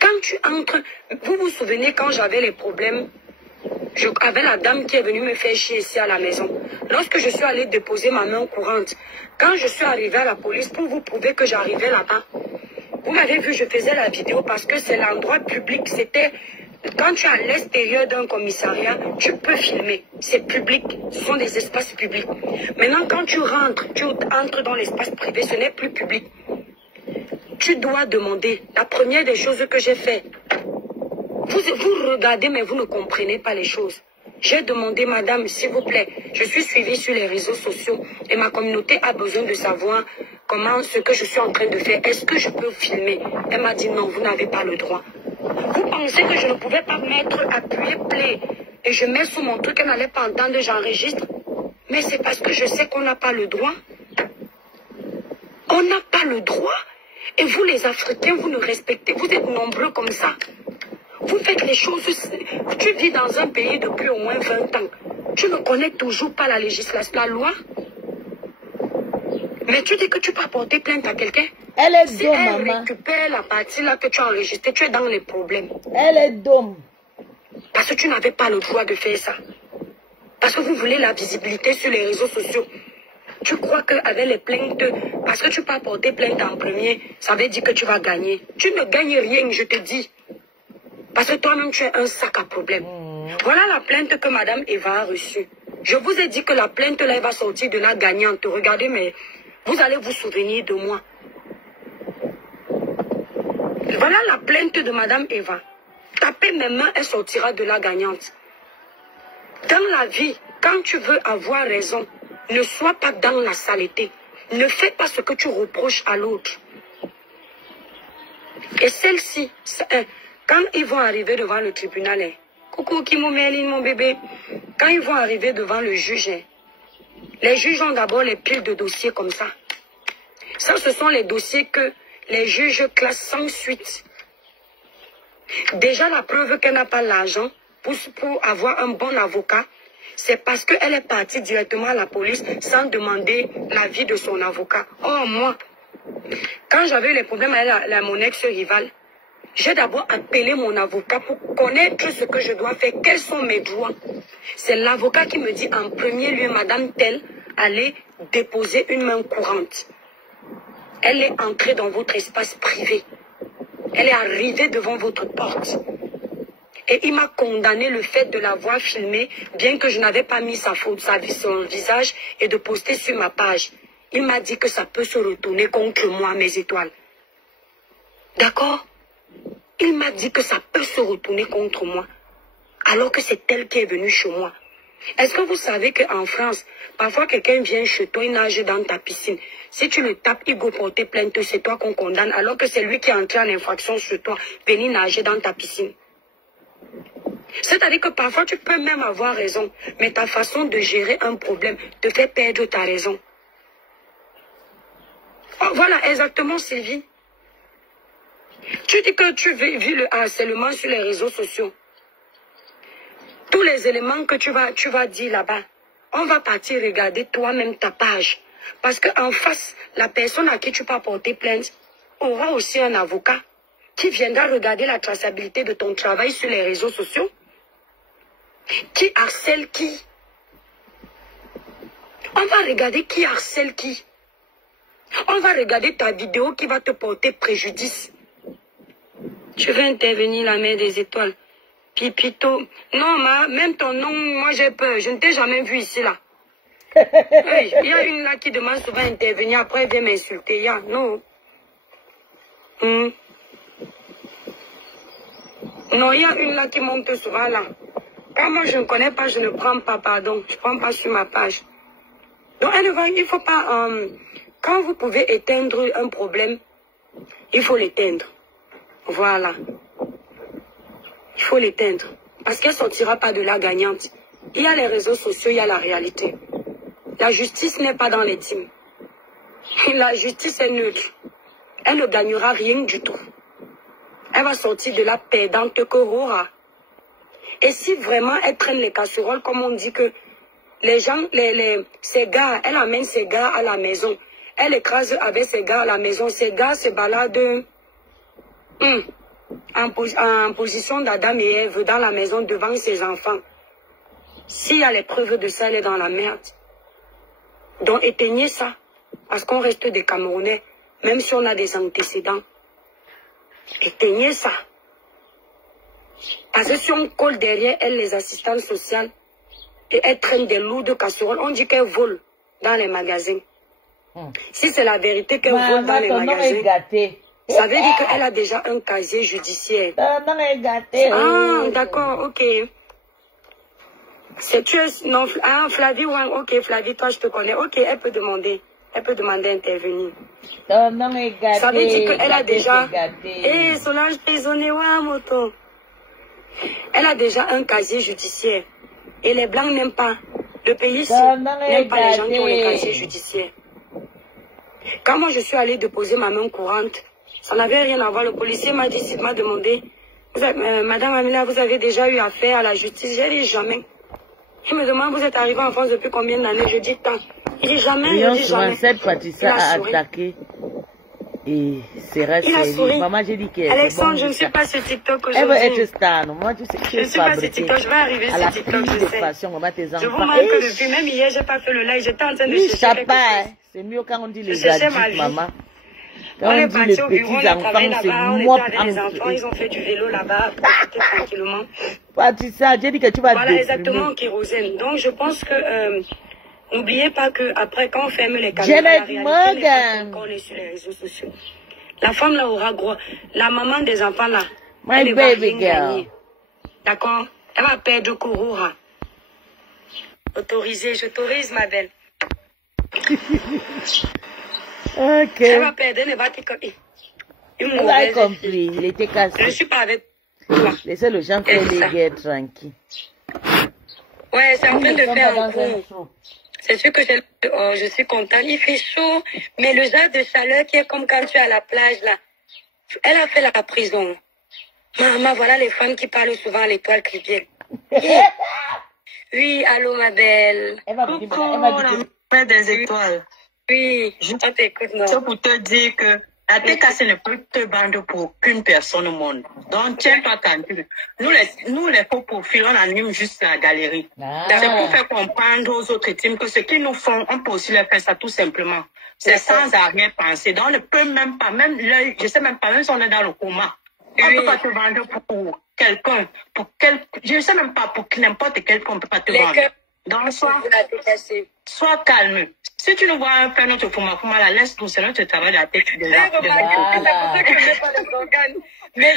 Quand tu entres, vous vous souvenez quand j'avais les problèmes, avec la dame qui est venue me faire chier ici à la maison. Lorsque je suis allée déposer ma main courante, quand je suis arrivée à la police pour vous prouver que j'arrivais là-bas, vous m'avez vu, je faisais la vidéo parce que c'est l'endroit public. C'était quand tu es à l'extérieur d'un commissariat, tu peux filmer. C'est public, ce sont des espaces publics. Maintenant, quand tu entres dans l'espace privé, ce n'est plus public. Tu dois demander. La première des choses que j'ai fait, vous regardez mais vous ne comprenez pas les choses. J'ai demandé, madame, s'il vous plaît, je suis suivie sur les réseaux sociaux et ma communauté a besoin de savoir comment ce que je suis en train de faire. Est-ce que je peux filmer? Elle m'a dit non, vous n'avez pas le droit. Vous pensez que je ne pouvais pas appuyer play et je mets sous mon truc, elle n'allait pas entendre, j'enregistre? Mais c'est parce que je sais qu'on n'a pas le droit. On n'a pas le droit. Et vous les Africains, vous ne respectez, vous êtes nombreux comme ça. Vous faites les choses, tu vis dans un pays depuis au moins 20 ans. Tu ne connais toujours pas la législation, la loi. Mais tu dis que tu peux porter plainte à quelqu'un. Elle est si dôme, elle maman. récupère la partie là que tu as enregistrée, tu es dans les problèmes. Elle est dôme. Parce que tu n'avais pas le droit de faire ça. Parce que vous voulez la visibilité sur les réseaux sociaux. Tu crois qu'avec les plaintes, parce que tu peux porter plainte en premier, ça veut dire que tu vas gagner. Tu ne gagnes rien, je te dis. Parce que toi-même, tu es un sac à problème. Voilà la plainte que Madame Eva a reçue. Je vous ai dit que la plainte là, elle va sortir de la gagnante. Regardez, mais vous allez vous souvenir de moi. Voilà la plainte de Madame Eva. Tapez mes mains, elle sortira de la gagnante. Dans la vie, quand tu veux avoir raison, ne sois pas dans la saleté. Ne fais pas ce que tu reproches à l'autre. Et celle-ci, quand ils vont arriver devant le tribunal, coucou Kimoméline, mon bébé, quand ils vont arriver devant le juge, les juges ont d'abord les piles de dossiers comme ça. Ça, ce sont les dossiers que les juges classent sans suite. Déjà, la preuve qu'elle n'a pas l'argent pour avoir un bon avocat, c'est parce qu'elle est partie directement à la police sans demander l'avis de son avocat. Oh, moi, quand j'avais les problèmes avec mon ex-rival, j'ai d'abord appelé mon avocat pour connaître ce que je dois faire, quels sont mes droits. C'est l'avocat qui me dit en premier lieu, Madame Telle, allez déposer une main courante. Elle est entrée dans votre espace privé. Elle est arrivée devant votre porte. Et il m'a condamné le fait de l'avoir filmée, bien que je n'avais pas mis son visage et de poster sur ma page. Il m'a dit que ça peut se retourner contre moi, mes étoiles. D'accord? Il m'a dit que ça peut se retourner contre moi, alors que c'est elle qui est venue chez moi. Est-ce que vous savez qu'en France, parfois quelqu'un vient chez toi, il nage dans ta piscine. Si tu le tapes, il va porter plainte, c'est toi qu'on condamne, alors que c'est lui qui est entré en infraction sur toi, venir nager dans ta piscine. C'est-à-dire que parfois tu peux même avoir raison, mais ta façon de gérer un problème te fait perdre ta raison. Oh, voilà, exactement, Sylvie. Tu dis que tu vis le harcèlement sur les réseaux sociaux. Tous les éléments que tu vas dire là-bas, on va partir regarder toi-même ta page. Parce qu'en face, la personne à qui tu peux porter plainte aura aussi un avocat qui viendra regarder la traçabilité de ton travail sur les réseaux sociaux. Qui harcèle qui? On va regarder qui harcèle qui. On va regarder ta vidéo qui va te porter préjudice. Tu veux intervenir, la mère des étoiles. Pipito. Non, même ton nom, moi j'ai peur. Je ne t'ai jamais vu ici, là. Hey, il y a une là qui demande souvent intervenir. Après, elle vient m'insulter. Il y a, non. Non, il y a une là qui monte souvent, là. Quand moi, je ne connais pas, je ne prends pas, pardon. Je ne prends pas sur ma page. Donc, il ne faut pas... Quand vous pouvez éteindre un problème, il faut l'éteindre. Voilà. Il faut l'éteindre. Parce qu'elle ne sortira pas de là gagnante. Il y a les réseaux sociaux, il y a la réalité. La justice n'est pas dans les teams. La justice est neutre. Elle ne gagnera rien du tout. Elle va sortir de la perdante que Rora. Et si vraiment elle traîne les casseroles, comme on dit que les gens, ces gars, elle amène ces gars à la maison. Elle écrase avec ces gars à la maison. Ces gars se baladent en position d'Adam et Ève dans la maison devant ses enfants. S'il y a les preuves de ça, elle est dans la merde. Donc éteignez ça. Parce qu'on reste des Camerounais, même si on a des antécédents. Éteignez ça. Parce que si on colle derrière elle les assistantes sociales et elle traîne des lourdes casseroles, on dit qu'elle vole dans les magasins. Si c'est la vérité qu'elle vole dans les magasins, ça veut dire qu'elle a déjà un casier judiciaire. Ah, d'accord, ok. C'est tu es non, ah, Flavie, ouais, ok, Flavie, toi je te connais. Ok, elle peut demander à intervenir. Ça veut dire qu'elle a déjà... Eh, Solange prisonnier, ouais, moto. Elle a déjà un casier judiciaire. Et les Blancs n'aiment pas. Le pays n'aime pas les gens qui ont les casiers judiciaires. Quand moi je suis allée déposer ma main courante, ça n'avait rien à voir. Le policier m'a demandé, Madame Amila, vous avez déjà eu affaire à la justice? J'ai dit jamais. Il me demande, vous êtes arrivé en France depuis combien d'années? Je dis tant. Il dit jamais, je dis jamais. Cette Patricia a attaqué et sera série. Maman, j'ai dit qu'elle Alexandre, je ne suis pas sur TikTok aujourd'hui. Elle veut être star. Moi, tu sais, je ne suis pas sur TikTok. Je vais arriver sur TikTok, je sais. Je vous manque depuis. Même hier, je n'ai pas fait le live. J'étais en train de chercher quelque chose. C'est mieux quand on dit les adultes, maman. On est parti au bureau, on a travaillé là-bas, on était avec les enfants, ils ont fait du vélo là-bas, tranquillement. Patricia, j'ai dit que tu vas voilà, exactement, Kérosène. Donc, je pense que, n'oubliez pas que après quand on ferme les caméras, la réalité n'est pas qu'on est sur les réseaux sociaux. La femme là aura gros, la maman des enfants là, elle ne va rien gagner. D'accord? Elle va perdre Kouroura. Autorisé, j'autorise ma belle. Ok. Elle va perdre, elle va te copier. Vous avez compris, il était cassé. Je ne suis pas avec toi. Laissez le gens faire les guerres tranquilles. Ouais, c'est en train de faire un coup. C'est sûr que je suis contente. Il fait chaud, mais le genre de chaleur qui est comme quand tu es à la plage là. Elle a fait la prison. Maman, voilà les femmes qui parlent souvent à l'étoile cribière. Yeah. Oui, allô ma belle. Coucou, la des étoiles. Oui, je t'écoute, non. C'est pour te dire que la TKC ne peut te vendre pour aucune personne au monde. Donc, tiens-toi tranquille. Nous, les faux profils, on anime juste la galerie. C'est pour faire comprendre aux autres teams que ce qu'ils nous font, on peut aussi leur faire ça tout simplement. C'est sans arrière-pensée. Donc, on ne peut même pas, même l'œil, je sais même pas, même si on est dans le coma, on ne peut pas te vendre pour quelqu'un, je ne sais même pas pour n'importe quel qu'on ne peut pas te vendre. Donc, sois calme. Si tu nous vois faire notre fuma, la laisse tout, c'est notre travail de la tête. C'est pour ça que je n'ai pas les organes. Mais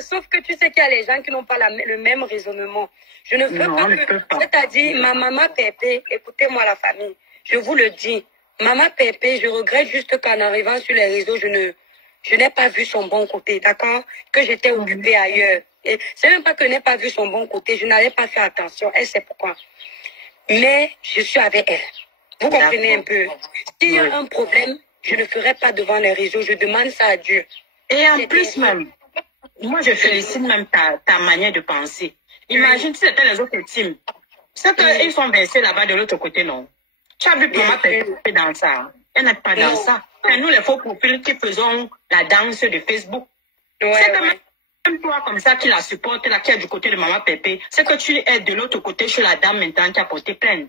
sauf que tu sais qu'il y a les gens qui n'ont pas le même raisonnement. Je ne veux pas. C'est-à-dire, ma maman Pépé, écoutez-moi la famille, je vous le dis. Maman Pépé, je regrette juste qu'en arrivant sur les réseaux, je n'ai pas vu son bon côté, d'accord? Que j'étais occupée ailleurs. Et c'est même pas que je n'ai pas vu son bon côté, je n'avais pas fait attention. Elle sait pourquoi. Mais je suis avec elle. Vous comprenez un peu? S'il y a un problème, je ne ferai pas devant les réseaux. Je demande ça à Dieu. Et en plus même, moi je félicite même ta manière de penser. Imagine si c'était les autres teams. C'est qu'ils sont versés là-bas de l'autre côté, non? Tu as vu comment elle dans ça? Elle n'est pas dans ça. C'est nous les faux profils qui faisons la danse de Facebook. C'est quand même toi comme ça qui la supporte, là, qui est du côté de Maman Pépé. C'est que tu es de l'autre côté chez la dame maintenant qui a porté plainte.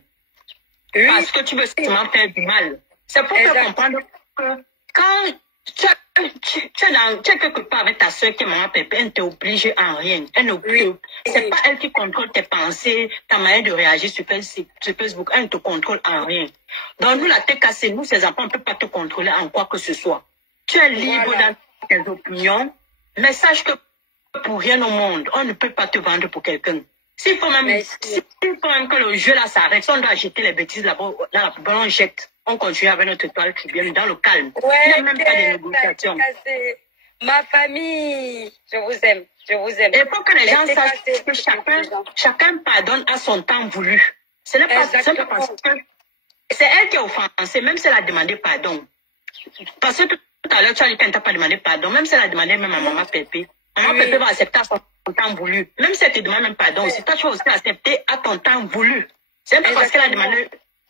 Parce que tu veux seulement faire du mal. C'est pour te comprendre que quand tu es quelque part avec ta soeur qui est Maman Pépé, elle ne t'oblige en rien. C'est pas elle qui contrôle tes pensées, ta manière de réagir sur Facebook. Elle ne te contrôle en rien. Donc nous, la TKC, nous, ces enfants, on ne peut pas te contrôler en quoi que ce soit. Tu es libre dans tes opinions, mais sache que pour rien au monde, on ne peut pas te vendre pour quelqu'un. S'il faut même que le jeu là s'arrête, si on doit jeter les bêtises là-bas, dans la poubelle, on jette. On continue avec notre étoile qui vient dans le calme. Ouais, il n'y a même pas de négociation. Ma famille, je vous aime. Je vous aime. Et pour que les gens sachent que chacun pardonne à son temps voulu. Ce n'est pas simple parce que c'est elle qui a offensé, même si elle a demandé pardon. Parce que tout à l'heure, tu as dit qu'elle ne t'a pas demandé pardon, même si elle a demandé même à Maman Pépé. Maman Pépé va accepter à son temps voulu. Même si elle te demande même pardon aussi, toi tu vas aussi accepter à ton temps voulu. C'est pas parce qu'elle a demandé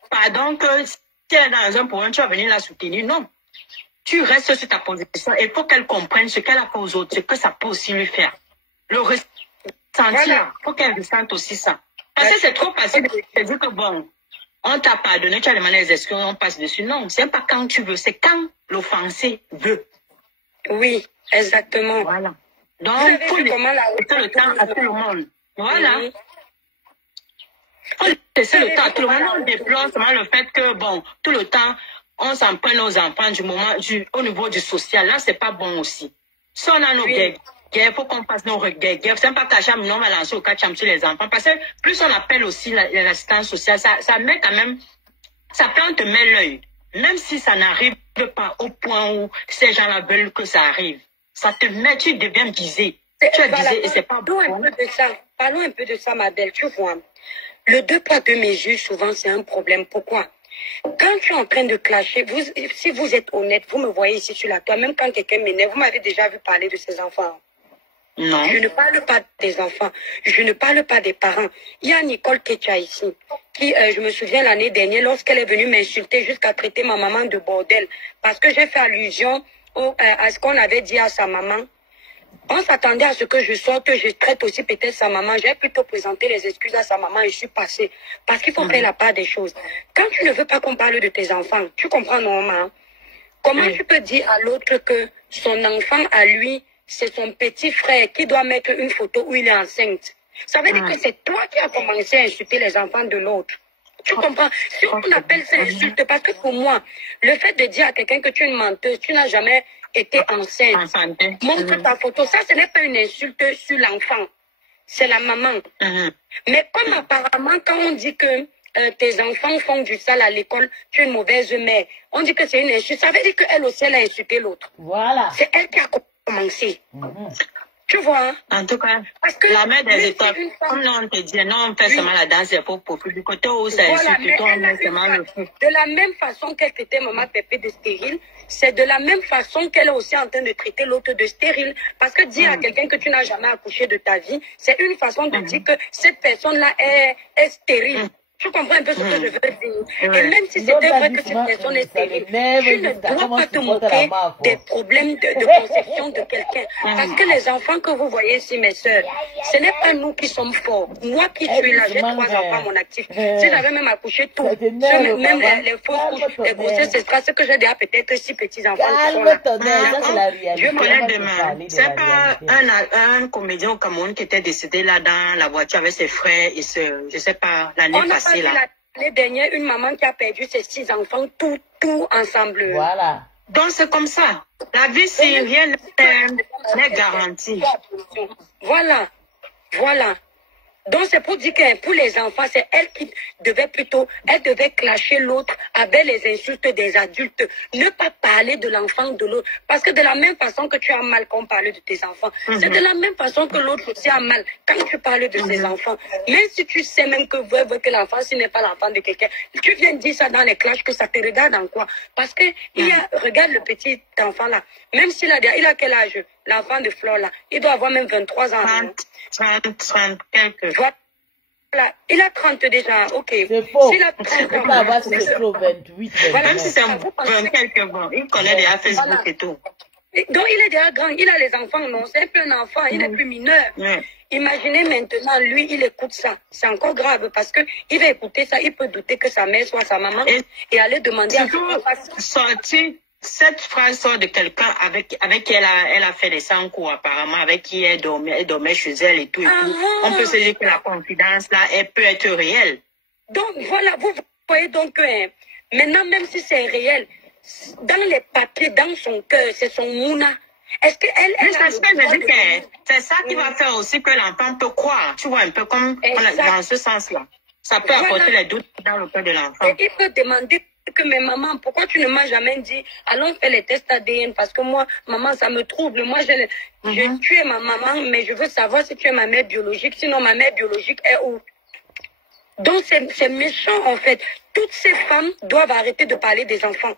pardon que si elle est dans un problème, tu vas venir la soutenir. Non. Tu restes sur ta position. Il faut qu'elle comprenne ce qu'elle a fait aux autres, ce que ça peut aussi lui faire. Le ressenti, il faut qu'elle ressente aussi ça. Parce que c'est trop facile de dire que bon, on t'a pardonné, tu as demandé les excuses, on passe dessus. Non, c'est pas quand tu veux, c'est quand l'offensé veut. Oui, exactement. Voilà. Donc, il faut laisser le temps à tout le monde. Voilà. Il faut laisser le temps à tout le monde. On déplore seulement le fait que, bon, tout le temps, on s'en prend nos enfants au niveau du social. Là, c'est pas bon aussi. Si on a nos guerres, il faut qu'on fasse nos guerres. C'est pas qu'à chaque moment, on va lancer au cas sur les enfants. Parce que plus on appelle aussi l'assistance sociale, ça met quand même, ça plante met l'œil. Même si ça n'arrive pas au point où ces gens-là veulent que ça arrive. Ça te met, tu deviens visé. Tu es visé et c'est pas bon. Parlons un peu de ça, ma belle. Tu vois, le 2 poids 2 mesures, souvent, c'est un problème. Pourquoi? Quand tu es en train de clasher, si vous êtes honnête, vous me voyez ici sur la toile, même quand quelqu'un m'énerve, vous m'avez déjà vu parler de ses enfants. Non. Je ne parle pas des enfants, je ne parle pas des parents. Il y a Nicole Ketcha ici, qui, je me souviens l'année dernière, lorsqu'elle est venue m'insulter jusqu'à traiter ma maman de bordel, parce que j'ai fait allusion à ce qu'on avait dit à sa maman. On s'attendait à ce que je sorte, je traite aussi peut-être sa maman. J'ai plutôt présenté les excuses à sa maman et je suis passée. Parce qu'il faut faire la part des choses. Quand tu ne veux pas qu'on parle de tes enfants, tu comprends normalement. Comment tu peux dire à l'autre que son enfant à lui, c'est son petit frère qui doit mettre une photo où il est enceinte? Ça veut dire que c'est toi qui as commencé à insulter les enfants de l'autre. Tu comprends? Si on appelle ça insulte, parce que pour moi, le fait de dire à quelqu'un que tu es une menteuse, tu n'as jamais été enceinte, montre ta photo, ça ce n'est pas une insulte sur l'enfant, c'est la maman. Mais comme apparemment quand on dit que tes enfants font du sale à l'école, tu es une mauvaise mère, on dit que c'est une insulte, ça veut dire qu'elle aussi elle a insulté l'autre. Voilà. C'est elle qui a commencé. Tu vois? En tout cas, parce que la mère des étapes, comme on te dit, non, on fait seulement la danse, c'est pour du côté où ça insulte, toi, on met seulement le fou. De la même façon qu'elle traitait Maman Pépé de stérile, c'est de la même façon qu'elle est aussi en train de traiter l'autre de stérile. Parce que dire à quelqu'un que tu n'as jamais accouché de ta vie, c'est une façon de dire que cette personne-là est stérile. Tu comprends un peu ce que je veux dire. Et même si c'était vrai que cette personne est stérile, tu ne dois pas te moquer des problèmes de conception de quelqu'un. Parce que les enfants que vous voyez ici, mes soeurs, ce n'est pas nous qui sommes forts. Moi qui suis là, j'ai 3 enfants à mon actif. Si j'avais même accouché tout, même les fausses couches, les grossesses, c'est ce que j'ai déjà peut-être 6 petits-enfants qui sont là. Je connais demain. C'est pas un comédien au Cameroun qui était décédé là dans la voiture avec ses frères et sœurs. Je sais pas, l'année passée. L'année dernière, une maman qui a perdu ses 6 enfants, tout ensemble. Voilà. Donc c'est comme ça. La vie, si rien n'est garanti. Voilà. Donc c'est pour dire que pour les enfants, c'est elle qui devait elle devait clasher l'autre avec les insultes des adultes. Ne pas parler de l'enfant de l'autre. Parce que de la même façon que tu as mal quand on parle de tes enfants, c'est de la même façon que l'autre aussi a mal quand tu parles de ses enfants. Même si tu sais même que l'enfant, ce n'est pas l'enfant de quelqu'un, tu viens dire ça dans les clashes, que ça te regarde en quoi? Parce que regarde le petit enfant là, même s'il a quel âge? L'enfant de Flore là, il doit avoir même 23 ans. 30 quelques. Voilà, il a 30 déjà, ok. C'est faux. S'il a 30 ans, même si c'est 20 quelques bon, il connaît déjà Facebook et tout. Donc il est déjà grand, il a les enfants, non, c'est un peu un enfant, il n'est plus mineur. Imaginez maintenant, lui, il écoute ça. C'est encore grave parce que il va écouter ça, il peut douter que sa mère soit sa maman et aller demander à son papa. Cette phrase sort de quelqu'un avec qui elle a fait des 100 coups apparemment, avec qui elle dormait chez elle et tout. On peut se dire que la confidence là, elle peut être réelle. Donc voilà, vous voyez donc maintenant même si c'est réel, dans les papiers, dans son cœur, c'est son mouna. Est-ce qu'elle a Parce que je dis que c'est ça qui va faire aussi que l'enfant peut croire. Tu vois, un peu comme dans ce sens-là. Ça peut apporter les doutes dans le cœur de l'enfant. Il peut demander que mais maman, pourquoi tu ne m'as jamais dit, allons faire les tests ADN, parce que moi, maman, ça me trouble. Moi, tu es ma maman, mais je veux savoir si tu es ma mère biologique. Sinon, ma mère biologique est où? Donc, c'est méchant, en fait. Toutes ces femmes doivent arrêter de parler des enfants.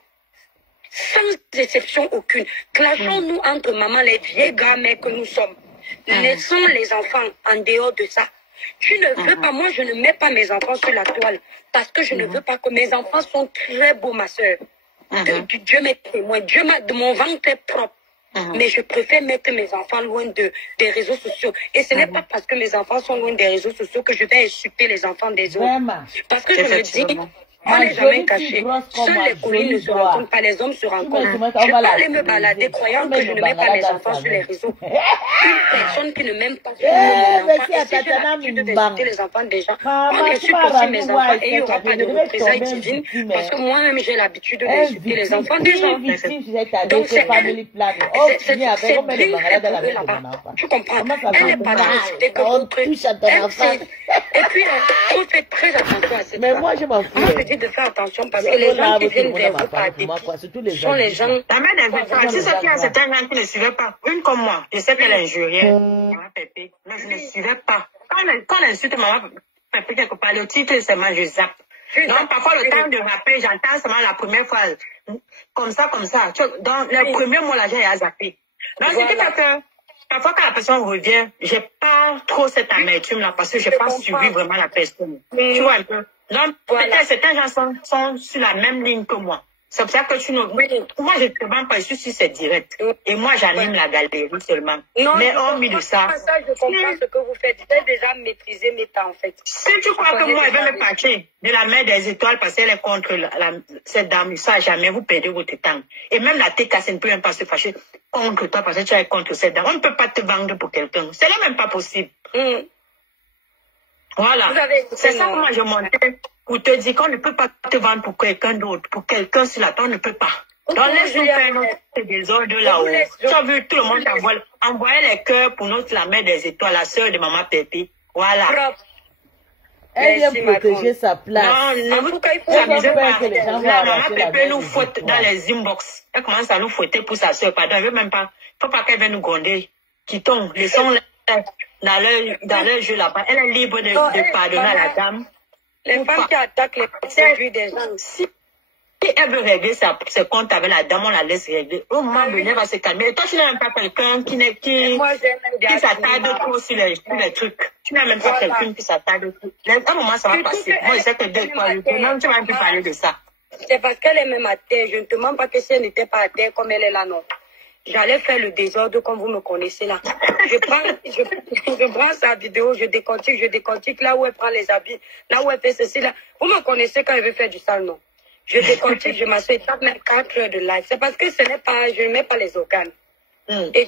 Sans exception aucune. Clashons-nous entre maman, les vieilles grand-mères que nous sommes. Laissons les enfants en dehors de ça. Tu ne veux pas, moi je ne mets pas mes enfants sur la toile parce que je ne veux pas que mes enfants sont très beaux, ma soeur. Dieu m'est témoin, mon ventre est propre. Mais je préfère mettre mes enfants loin des réseaux sociaux. Et ce n'est pas parce que mes enfants sont loin des réseaux sociaux que je vais insulter les enfants des autres. Vraiment. Parce que je me dis, on n'est jamais caché. Seuls les collines ne se rencontrent pas, les hommes se rencontrent. Je ne peux pas aller me balader croyant que je ne mets pas mes enfants sur les réseaux. Une personne qui ne m'aime pas sur mon enfant, et si j'ai l'habitude d'insulter les enfants des gens, on insulte aussi mes enfants et il n'y aura pas de représailles divines parce que moi-même j'ai l'habitude d'insulter les enfants des gens. Donc c'est brillant pour eux là-bas. Tu comprends? Elle n'est pas là d'insulter que votre... Et puis, on fait très attention à cette Mais moi, je m'en fous. de faire attention parce que les gens qui viennent vers vous par dépit sont les gens. La mère des enfants, si c'est qu'il y a certains gens qui ne suivaient pas, une comme moi, je sais qu'elle injuriait maman Pépé, mais je ne suivais pas. Quand on insulte maman Pépé quelque part, le titre seulement je zappe. Donc parfois le temps de rappeler, j'entends seulement la première fois, comme ça. Dans le premier mois là, j'ai zappé. Donc c'est que parfois quand la personne revient, j'ai pas trop cette amertume là parce que j'ai pas suivi vraiment la personne. Tu vois un peu. Donc, peut-être certains gens sont sur la même ligne que moi. C'est pour ça que tu ne... Moi, je ne te vends pas, je suis sur cette direct. Et moi, j'anime la galerie seulement. Non, mais hormis de ça... Je comprends ce que vous faites. J'ai déjà maîtrisé mes temps, en fait. Si tu crois que moi, je vais me partir de la mer des étoiles parce qu'elle est contre cette dame, ça, jamais, vous perdez votre temps. Et même la tête cassée ne peut même pas se fâcher contre toi parce que tu es contre cette dame. On ne peut pas te vendre pour quelqu'un. Ce n'est même pas possible. Voilà. C'est ça que moi je montais pour te dire qu'on ne peut pas te vendre pour quelqu'un d'autre. Pour quelqu'un sur la terre, on ne peut pas. Donc laisse-nous faire notre désordre là-haut. Tu as vu, tout le monde envoyer les cœurs pour la mère des étoiles, la sœur de maman Pépé. Voilà. Elle vient protéger sa place. Non, vous s'amusez pas. Maman Pépé nous fouette dans les inbox. Elle commence à nous fouetter pour sa sœur. Pardon, elle veut même pas. Faut pas qu'elle vienne nous gronder. Quittons, laissons dans leur jeu là-bas. Elle est libre de pardonner à la dame. Les femmes qui attaquent les produits des gens. Si elle veut régler ses comptes avec la dame, on la laisse régler. Au moment donné, elle va se calmer. Et toi, tu n'as même pas quelqu'un qui s'attarde trop sur les trucs. Tu n'as même pas quelqu'un qui s'attarde trop. À un moment, ça va passer. Moi, je sais que dès toi, non, tu vas même plus parler de ça. C'est parce qu'elle est même à terre. Je ne te demande pas que si elle n'était pas à terre comme elle est là, non. J'allais faire le désordre comme vous me connaissez là. Je prends sa vidéo, je décortique là où elle prend les habits, là où elle fait ceci là. Vous me connaissez quand elle veut faire du sale, non? Je décortique, je m'assois, ça met 4 heures de live. C'est parce que je ne mets pas les organes. Et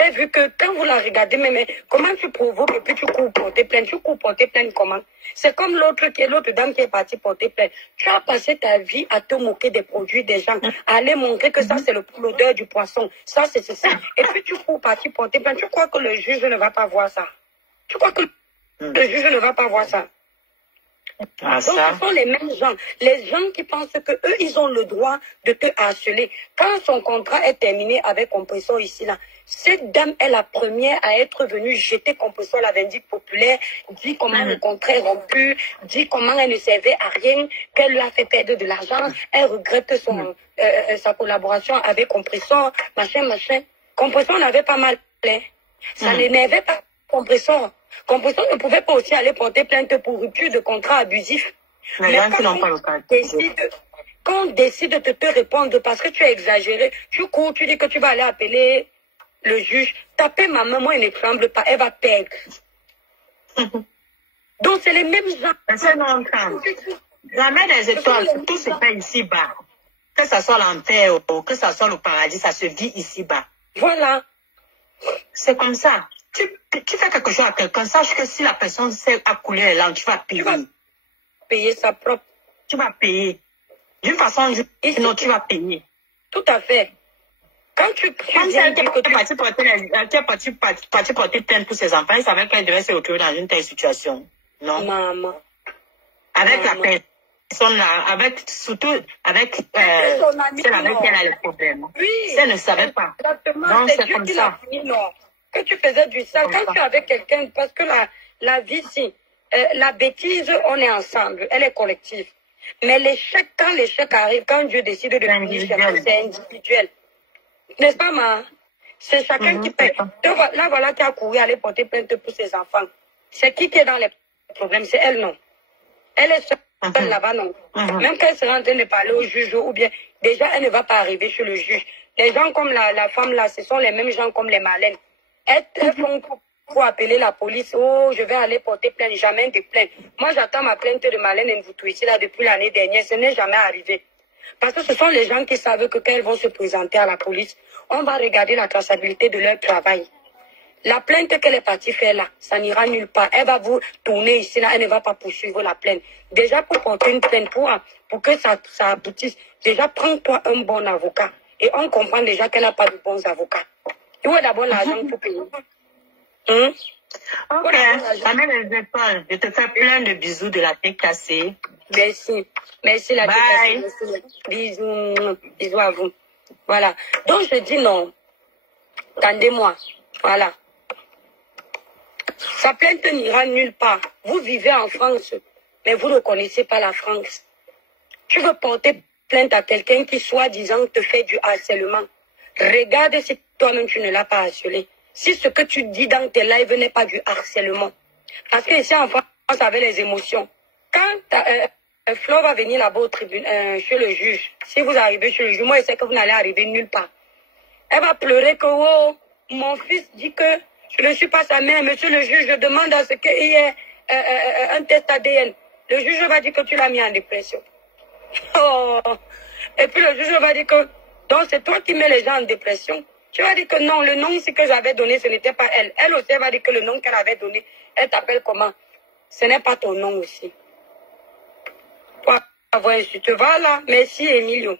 j'ai vu que quand vous la regardez, mais comment tu provoques et puis tu cours porter plainte? Tu cours porter plainte comment? C'est comme l'autre dame qui est partie porter plainte. Tu as passé ta vie à te moquer des produits des gens, à aller montrer que ça c'est l'odeur du poisson, ça c'est ceci. Et puis tu cours partir porter plainte. Tu crois que le juge ne va pas voir ça? Tu crois que le juge ne va pas voir ça? Donc ce sont les mêmes gens, les gens qui pensent que eux ils ont le droit de te harceler. Quand son contrat est terminé avec Compressor ici là, cette dame est la première à être venue jeter Compressor la vindicte populaire, dit comment le contrat est rompu, dit comment elle ne servait à rien, qu'elle lui a fait perdre de l'argent, elle regrette sa collaboration avec Compressor, machin. Compressor n'avait pas mal plaît. Ça n'énervait pas Compressor. Compressor ne pouvait pas aussi aller porter plainte pour rupture de contrat abusif. Mais quand on décide de te répondre parce que tu as exagéré, tu cours, tu dis que tu vas aller appeler le juge, taper ma maman, elle ne tremble pas, elle va perdre. Donc c'est les mêmes gens. La mère des étoiles, tout se fait ici-bas. Que ça soit l'enfer ou que ça soit le paradis, ça se vit ici-bas. Voilà. C'est comme ça. Tu fais quelque chose à quelqu'un, sache que si la personne sait à couler les langues, tu vas payer. Tu vas payer sa propre. Tu vas payer. D'une façon ou d'une autre, tu vas payer. Tout à fait. Quand tu Comme ça, elle est partie porter plainte pour ses enfants, elle savait qu'elle devait se retrouver dans une telle situation. Non? Maman. Avec la personne là, surtout avec celle avec qui elle a les problèmes. Oui. Si elle ne savait pas. Exactement, c'est Dieu qui l'a fini, non. Que tu faisais du sale, quand tu es avec quelqu'un, parce que la vie, si, la bêtise, on est ensemble, elle est collective. Mais l'échec, quand l'échec arrive, quand Dieu décide de punir, c'est individuel. N'est-ce pas, ma? C'est chacun qui paie. Là, voilà qui a couru aller porter plainte pour ses enfants. C'est qui est dans les problèmes? C'est elle, non. Elle est seule là-bas, non. Même quand elle sera en train de parler au juge, ou bien, déjà, elle ne va pas arriver chez le juge. Les gens comme la femme là, ce sont les mêmes gens comme les malines. Elles font pour appeler la police. Oh, je vais aller porter plainte. Jamais de plainte. Moi, j'attends ma plainte de Marlène Nvoutou ici là depuis l'année dernière. Ce n'est jamais arrivé. Parce que ce sont les gens qui savent que quand elles vont se présenter à la police, on va regarder la traçabilité de leur travail. La plainte qu'elle est partie faire là, ça n'ira nulle part. Elle va vous tourner ici là, elle ne va pas poursuivre la plainte. Déjà pour porter une plainte, pour que ça aboutisse, déjà prends-toi un bon avocat. Et on comprend déjà qu'elle n'a pas de bons avocats. Il faut d'abord l'argent pour payer. Ok, ça met les épaules. Je te fais plein de bisous de la tête cassée. Merci. Merci la tête cassée. Bisous. Bisous à vous. Voilà. Donc je dis non. Attendez-moi. Voilà. Sa plainte n'ira nulle part. Vous vivez en France, mais vous ne connaissez pas la France. Tu veux porter plainte à quelqu'un qui soi-disant te fait du harcèlement. Regarde si toi-même tu ne l'as pas harcelé. Si ce que tu dis dans tes lives n'est pas du harcèlement. Parce que ici en France, avec les émotions, quand Flo va venir là-bas au tribunal, chez le juge, si vous arrivez chez le juge, moi je sais que vous n'allez arriver nulle part. Elle va pleurer que oh, mon fils dit que je ne suis pas sa mère. Monsieur le juge, je demande à ce qu'il y ait un test ADN. Le juge va dire que tu l'as mis en dépression. Oh. Et puis le juge va dire que donc c'est toi qui mets les gens en dépression. Tu vas dire que non, le nom ici que j'avais donné, ce n'était pas elle. Elle aussi elle va dire que le nom qu'elle avait donné, elle t'appelle comment? Ce n'est pas ton nom aussi. Toi, avoir insulté. Voilà, merci Emilio.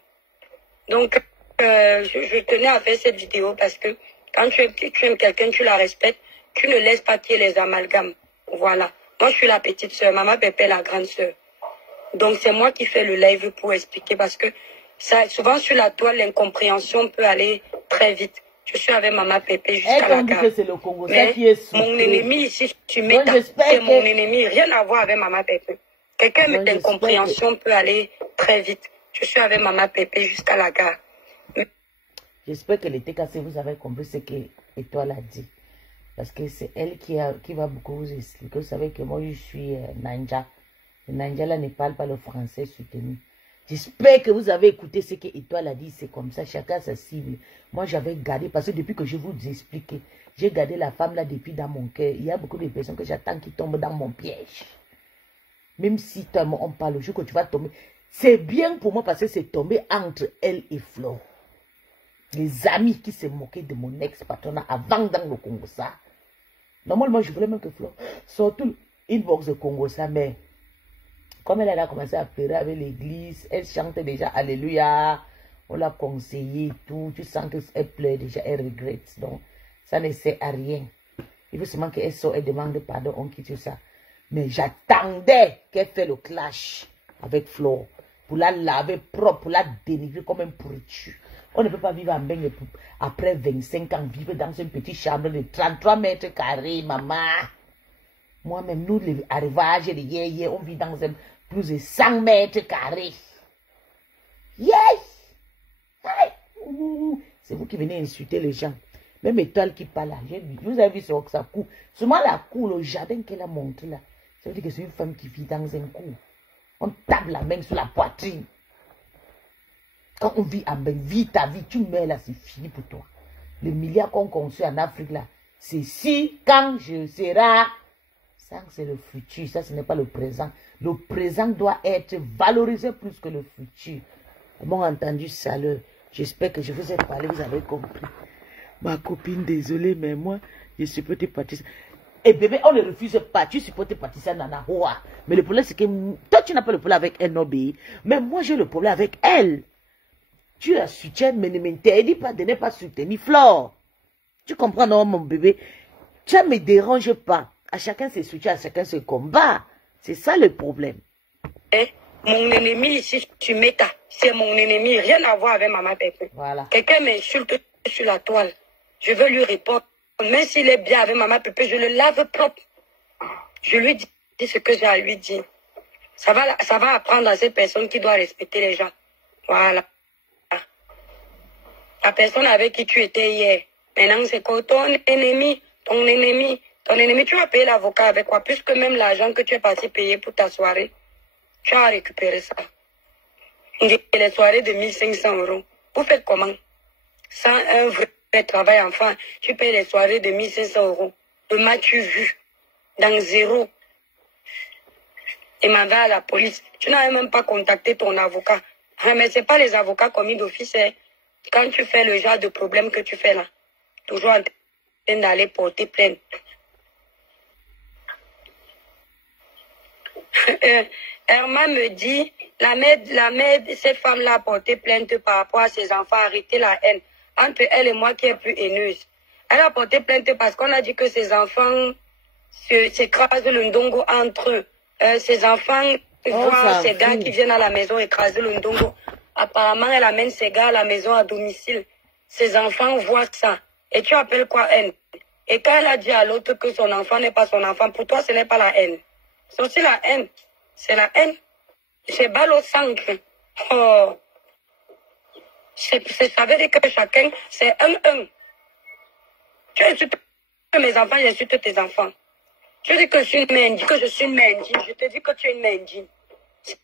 Donc, je tenais à faire cette vidéo parce que quand tu aimes quelqu'un, tu la respectes, tu ne laisses pas qu'il y ait les amalgames. Voilà. Moi, je suis la petite soeur, maman Pépé la grande soeur. Donc, c'est moi qui fais le live pour expliquer parce que ça, souvent sur la toile, l'incompréhension peut aller très vite. Je suis avec maman Pépé jusqu'à la gare. C'est le Congo, ça qui est mon ennemi ici, tu m'étais, c'est mon ennemi. Rien à voir avec maman Pépé. Quelqu'un d'incompréhension peut aller très vite. Je suis avec maman Pépé jusqu'à la gare. J'espère que l'été cassé, vous avez compris ce que Étoile a dit. Parce que c'est elle qui va beaucoup vous expliquer. Vous savez que moi, je suis Nanja. Le Nanja, là, ne parle pas le français soutenu. J'espère que vous avez écouté ce que Étoile a dit. C'est comme ça, chacun sa cible. Moi, j'avais gardé, parce que depuis que je vous explique, j'ai gardé la femme là depuis dans mon cœur. Il y a beaucoup de personnes que j'attends qui tombent dans mon piège. Même si toi, on parle le jour que tu vas tomber. C'est bien pour moi parce que c'est tombé entre elle et Flo. Les amis qui se moquaient de mon ex-patronat avant dans le Congo, ça. Normalement, je voulais même que Flo sorte inbox de Congo, ça, mais comme elle a commencé à pleurer avec l'église, elle chantait déjà Alléluia, on l'a conseillé, tout, tu sens qu'elle pleure déjà, elle regrette. Donc, ça ne sert à rien. Il faut seulement qu'elle sorte, elle demande pardon, on quitte ça. Mais j'attendais qu'elle fasse le clash avec Flo pour la laver propre, pour la dénigrer comme un pourriture. On ne peut pas vivre en Bengue après 25 ans, vivre dans une petite chambre de 33 mètres carrés, maman. Moi-même, nous, les arrivages de yéyé, on vit dans un plus de 100 mètres carrés. Yes! C'est vous qui venez insulter les gens. Même Étoile qui parle là, vous avez vu ce que ça court. Seulement la cour, le jardin qu'elle a montré là, ça veut dire que c'est une femme qui vit dans un cour. On tape la main sur la poitrine. Quand on vit en Bengue, vis ta vie, tu meurs là, c'est fini pour toi. Les milliards qu'on construit en Afrique là, c'est si, quand je serai. Ça, c'est le futur, ça, ce n'est pas le présent. Le présent doit être valorisé plus que le futur. Bon entendu, salut. J'espère que je vous ai parlé, vous avez compris. Ma copine, désolée, mais moi, je supporte Patricia. Et bébé, on ne refuse pas. Tu supportes Patricia Nana Hoa. Mais le problème, c'est que toi, tu n'as pas le problème avec elle, Nobi. Mais moi, j'ai le problème avec elle. Tu la soutiens, mais ne m'interdis pas de ne pas soutenir Flore. Tu comprends, non, mon bébé? Ça ne me dérange pas. À chacun ses soutiens, à chacun ses combats. C'est ça le problème. Mon ennemi ici, tu mets ta. C'est mon ennemi. Rien à voir avec Maman Pépé. Voilà. Quelqu'un m'insulte sur la toile. Je veux lui répondre. Même s'il est bien avec Maman Pépé, je le lave propre. Je lui dis ce que j'ai à lui dire. Ça va apprendre à cette personne qui doit respecter les gens. Voilà. La personne avec qui tu étais hier. Maintenant, c'est quoi ton ennemi? Ton ennemi. Ton ennemi, tu vas payer l'avocat avec quoi? Puisque même l'argent que tu es parti payer pour ta soirée, tu as récupéré ça. Les soirées de 1500 €. Vous faites comment? Sans un vrai travail, enfin, tu payes les soirées de 1500 €. Le m'as-tu vu? Dans zéro. Et m'en va à la police. Tu n'as même pas contacté ton avocat. Mais ce n'est pas les avocats commis d'office. Quand tu fais le genre de problème que tu fais là, toujours en train d'aller porter plainte. Herman me dit, la mère de cette femme-là a porté plainte par rapport à ses enfants, arrêter la haine. Entre elle et moi qui est plus haineuse. Elle a porté plainte parce qu'on a dit que ses enfants s'écrasent le ndongo entre eux. Ses enfants voient ces gars qui viennent à la maison écraser le ndongo. Apparemment, elle amène ces gars à la maison à domicile. Ses enfants voient ça. Et tu appelles quoi haine? Et quand elle a dit à l'autre que son enfant n'est pas son enfant, pour toi, ce n'est pas la haine. C'est aussi la haine. C'est la haine. C'est balle au sang. Oh. Ça veut dire que chacun, c'est un. Tu insultes mes enfants, j'insulte tes enfants. Tu dis que je suis une mendie, que je suis une mendie. Je te dis que tu es une mendie. C'est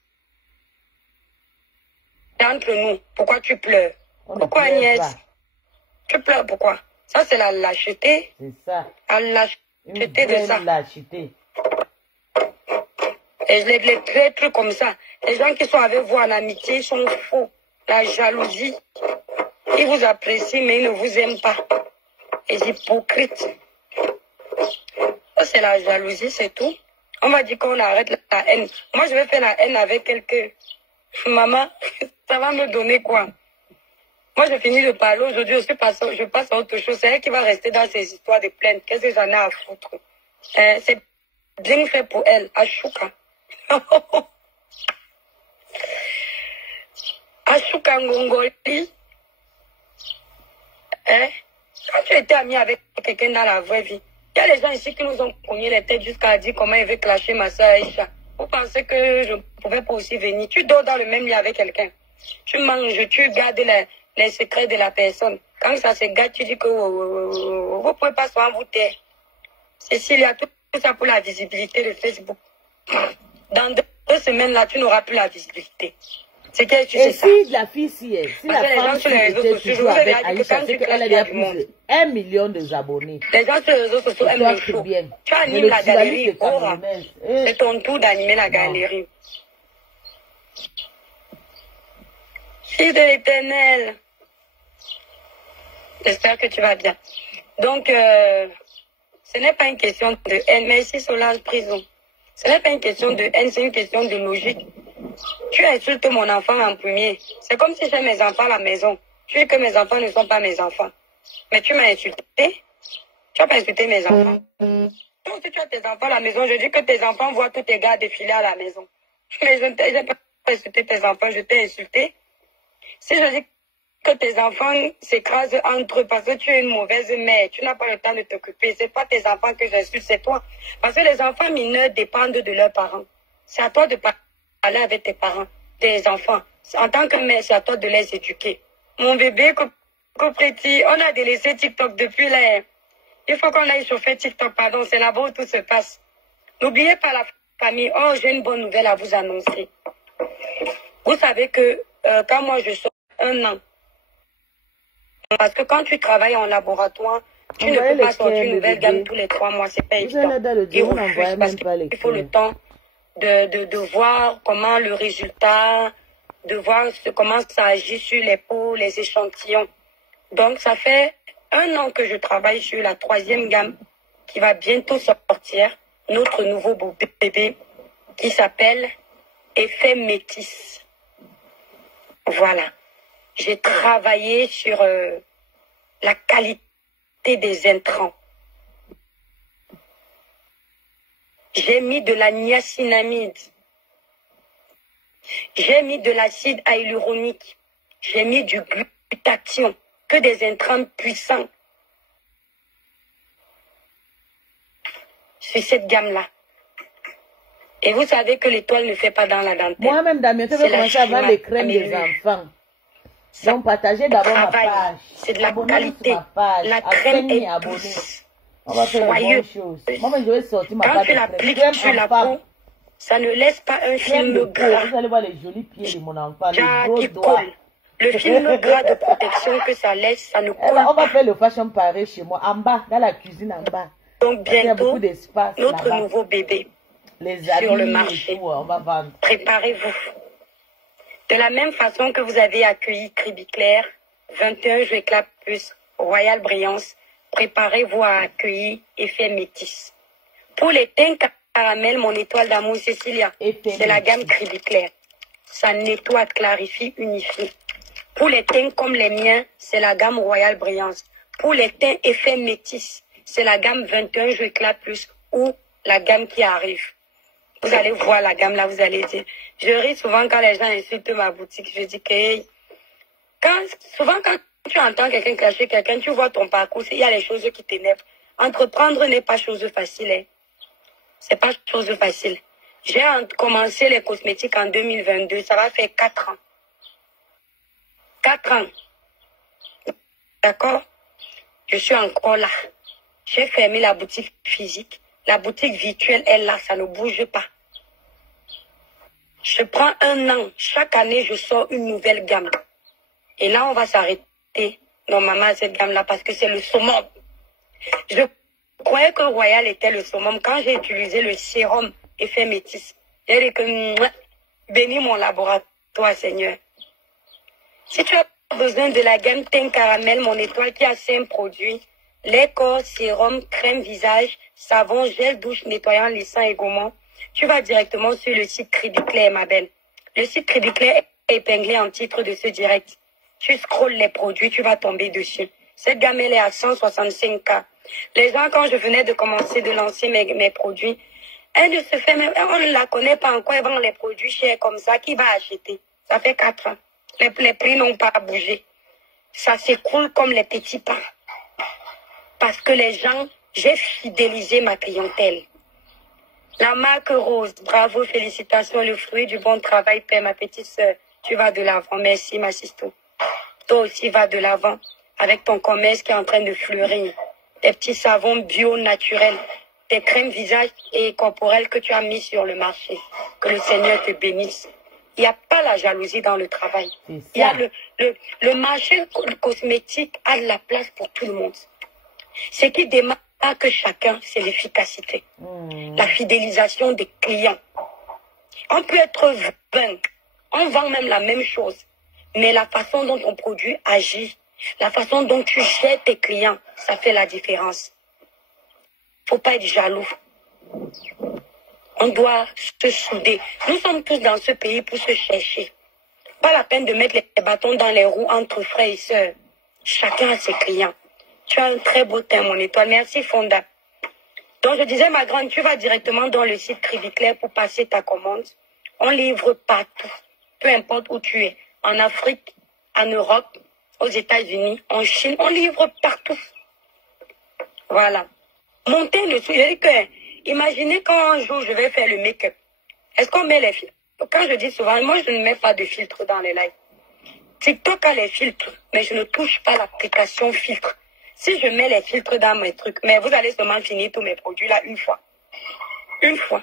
entre nous. Pourquoi tu pleures? Pourquoi Agnès? Tu pleures pourquoi? Ça, c'est la lâcheté. C'est ça. La lâcheté de ça. Lâcheté. Et les trucs comme ça. Les gens qui sont avec vous en amitié sont faux. La jalousie. Ils vous apprécient, mais ils ne vous aiment pas. Les hypocrites. Ça, c'est la jalousie, c'est tout. On va dire qu'on arrête la haine. Moi, je vais faire la haine avec quelqu'un. Maman, ça va me donner quoi? Moi, j'ai fini de parler aujourd'hui, je passe à autre chose. C'est elle qui va rester dans ces histoires de plainte. Qu'est-ce que j'en ai à foutre? C'est bien fait pour elle, Ashuka. Ashuka Ngongoli. Quand tu étais ami avec quelqu'un dans la vraie vie, il y a des gens ici qui nous ont cogné les têtes jusqu'à dire comment il veut clasher ma soeur Aïcha. Vous pensez que je ne pouvais pas aussi venir? Tu dors dans le même lit avec quelqu'un. Tu manges, tu gardes les secrets de la personne. Quand ça se gâte, tu dis que vous ne pouvez pas souvent vous taire. Cécile, il y a tout ça pour la visibilité de Facebook. Dans 2 semaines, là, tu n'auras plus la visibilité. C'est qu'elle tu sais ça. Et si la fille, si la femme qui était toujours avec Aïcha, c'est qu'elle a déjà plus de 1 million d'abonnés. Les gens sur les réseaux sociaux aiment le show. Tu animes la galerie. C'est ton tour d'animer la galerie. Fils de l'Éternel. J'espère que tu vas bien. Donc, ce n'est pas une question de haine. Merci Solange Prison. Ce n'est pas une question de haine, c'est une question de logique. Tu insultes mon enfant en premier. C'est comme si j'ai mes enfants à la maison. Tu dis que mes enfants ne sont pas mes enfants. Mais tu m'as insulté. Tu n'as pas insulté mes enfants. Donc, si tu as tes enfants à la maison, je dis que tes enfants voient tous tes gars défiler à la maison. Mais je n'ai pas insulté tes enfants, je t'ai insulté. Si je dis que tes enfants s'écrasent entre eux parce que tu es une mauvaise mère, tu n'as pas le temps de t'occuper, c'est pas tes enfants que j'insulte, c'est toi. Parce que les enfants mineurs dépendent de leurs parents. C'est à toi de parler avec tes parents, tes enfants. En tant que mère, c'est à toi de les éduquer. Mon bébé, Copreti, on a délaissé TikTok depuis là. Il faut qu'on aille chauffer TikTok, pardon, c'est là-bas où tout se passe. N'oubliez pas la famille. Oh, j'ai une bonne nouvelle à vous annoncer. Vous savez que quand moi je sors 1 an, parce que quand tu travailles en laboratoire, tu ne peux pas sortir une nouvelle gamme tous les 3 mois, c'est pas évident. Il faut le temps de voir comment le résultat, de voir comment ça agit sur les peaux, les échantillons. Donc ça fait 1 an que je travaille sur la 3e gamme qui va bientôt sortir, notre nouveau bébé qui s'appelle Effet Métis. Voilà. J'ai travaillé sur la qualité des intrants. J'ai mis de la niacinamide. J'ai mis de l'acide hyaluronique. J'ai mis du glutathion. Que des intrants puissants. Sur cette gamme-là. Et vous savez que l'étoile ne fait pas dans la dentelle. Moi-même, Damien, tu veux commencer à vendre les crèmes des enfants. Donc, partagez d'abord ma page. C'est de la qualité. La crème est douce. On va faire les bonnes choses. Moi, je vais sortir ma page. Quand tu l'appliques sur la peau, ça ne laisse pas un film gras. Vous allez voir les jolis pieds de mon enfant, les gros qui doigts. colle. Le film gras de protection que ça laisse, ça ne colle pas. On va faire le fashion pareil chez moi, en bas, dans la cuisine en bas. Donc bientôt, notre là-bas. Nouveau bébé les sur le marché. Tout, on va vendre. Préparez-vous. De la même façon que vous avez accueilli Cribiclair, 21 Jeux Éclat Plus, Royal Brillance, préparez-vous à accueillir Effet Métis. Pour les teints caramel, mon étoile d'amour Cécilia, c'est la gamme Cribiclair. Ça nettoie, clarifie, unifie. Pour les teints comme les miens, c'est la gamme Royal Brillance. Pour les teints Effet Métis, c'est la gamme 21 Jeux Éclat Plus ou la gamme qui arrive. Vous allez voir la gamme là, vous allez dire. Je ris souvent quand les gens insultent ma boutique. Je dis que souvent quand tu entends quelqu'un cacher quelqu'un, tu vois ton parcours, il y a les choses qui t'énervent. Entreprendre n'est pas chose facile. Hein. C'est pas chose facile. J'ai commencé les cosmétiques en 2022. Ça va faire 4 ans. 4 ans. D'accord? Je suis encore là. J'ai fermé la boutique physique. La boutique virtuelle est là, ça ne bouge pas. Je prends un an. Chaque année, je sors une nouvelle gamme. Et là, on va s'arrêter, normalement, à cette gamme-là, parce que c'est le summum. Je croyais que Royal était le summum. Quand j'ai utilisé le sérum Effet Métis, j'ai dit que, bénis mon laboratoire, Seigneur. Si tu as besoin de la gamme teint caramel, mon étoile qui a 5 produits, lait corps, sérum, crème visage, savon, gel douche, nettoyant, lissant et gommant, tu vas directement sur le site Cribiclair, ma belle. Le site Cribiclair est épinglé en titre de ce direct. Tu scrolles les produits, tu vas tomber dessus. Cette gamme, elle est à 165K. Les gens, quand je venais de commencer de lancer mes produits, elle ne se fait même, on ne la connaît pas encore, elle vend les produits chers comme ça, qui va acheter? Ça fait 4 ans. Les prix n'ont pas bougé. Ça s'écroule comme les petits pains. Parce que les gens, j'ai fidélisé ma clientèle. La marque Rose, bravo, félicitations, le fruit du bon travail, Père, ma petite sœur. Tu vas de l'avant, merci, ma sister. Toi aussi, va de l'avant avec ton commerce qui est en train de fleurir. Tes petits savons bio naturels, tes crèmes visage et corporelles que tu as mis sur le marché. Que le Seigneur te bénisse. Il n'y a pas la jalousie dans le travail. Il y a le marché cosmétique a de la place pour tout le monde. Ce qui démarque chacun, c'est l'efficacité. La fidélisation des clients. On peut être 20. On vend même la même chose. Mais la façon dont ton produit agit, la façon dont tu gères tes clients, ça fait la différence. Faut pas être jaloux. On doit se souder. Nous sommes tous dans ce pays pour se chercher. Pas la peine de mettre les bâtons dans les roues entre frères et sœurs. Chacun a ses clients. Tu as un très beau teint, mon étoile. Merci, Fonda. Donc, je disais, ma grande, tu vas directement dans le site Cribiclair pour passer ta commande. On livre partout. Peu importe où tu es. En Afrique, en Europe, aux États-Unis, en Chine. On livre partout. Voilà. Montez le sou. Je dis que, imaginez quand un jour je vais faire le make-up. Est-ce qu'on met les filtres? Quand je dis souvent, moi, je ne mets pas de filtre dans les lives. TikTok a les filtres, mais je ne touche pas l'application filtre. Si je mets les filtres dans mes trucs, mais vous allez seulement finir tous mes produits là une fois. Une fois.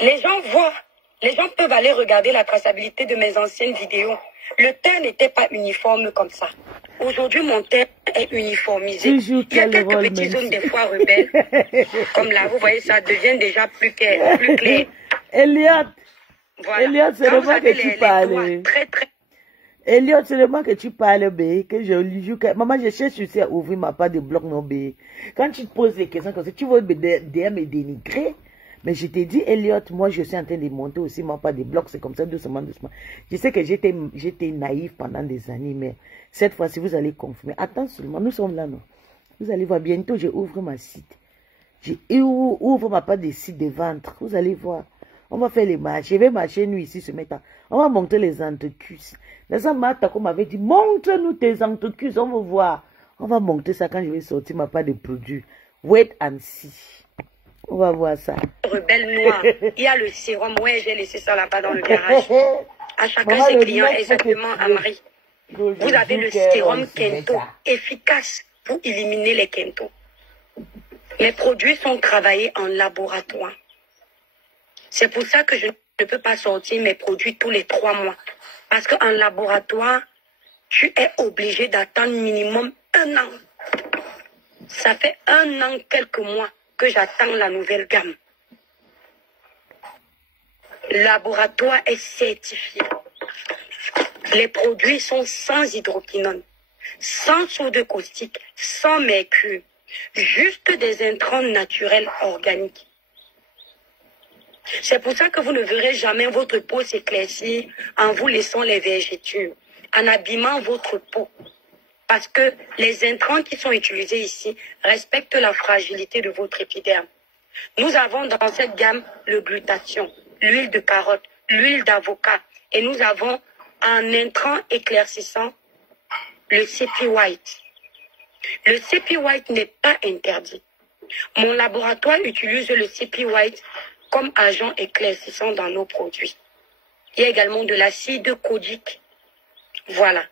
Les gens voient, les gens peuvent aller regarder la traçabilité de mes anciennes vidéos. Le teint n'était pas uniforme comme ça. Aujourd'hui, mon teint est uniformisé. Il y a quelques petites zones des fois rebelles. Comme là, vous voyez, ça devient déjà plus clair. Elliot, voilà. Elliot, c'est le moi que tu parles. Très, très... Elliot, c'est le moi que tu parles, bé, que je lui joue. Maman, je cherche aussi à ouvrir ma part de blog, non, bé. Quand tu te poses des questions comme ça, tu veux me dénigrer. Mais je t'ai dit, Elliot, moi, je suis en train de monter aussi, moi, pas des blocs, c'est comme ça, doucement, doucement. Je sais que j'étais naïf pendant des années, mais cette fois-ci, vous allez confirmer. Attends seulement, nous sommes là, non? Vous allez voir, bientôt, je ouvre ma site. Je ouvre ma part de site de ventre. Vous allez voir. On va faire les marches. Je vais marcher, nous, ici, ce matin. On va monter les entrecuses. Les Amata, comme m'avait dit, montre-nous tes entrecuses, on va voir. On va monter ça quand je vais sortir ma part de produits. Wait and see. On va voir ça. Rebelle noire. Il y a le sérum. Ouais, j'ai laissé ça là-bas dans le garage. À chacun ses clients, exactement, Amri. Vous avez le sérum Kento, efficace pour éliminer les Kento. Mes produits sont travaillés en laboratoire. C'est pour ça que je ne peux pas sortir mes produits tous les 3 mois. Parce qu'en laboratoire, tu es obligé d'attendre minimum 1 an. Ça fait 1 an, quelques mois que j'attends la nouvelle gamme. Le laboratoire est certifié. Les produits sont sans hydroquinone, sans soude caustique, sans mercure, juste des intrants naturels organiques. C'est pour ça que vous ne verrez jamais votre peau s'éclaircir en vous laissant les vergetures, en abîmant votre peau. Parce que les intrants qui sont utilisés ici respectent la fragilité de votre épiderme. Nous avons dans cette gamme le glutathion, l'huile de carotte, l'huile d'avocat. Et nous avons en intrant éclaircissant le CP White. Le CP White n'est pas interdit. Mon laboratoire utilise le CP White comme agent éclaircissant dans nos produits. Il y a également de l'acide kodique. Voilà.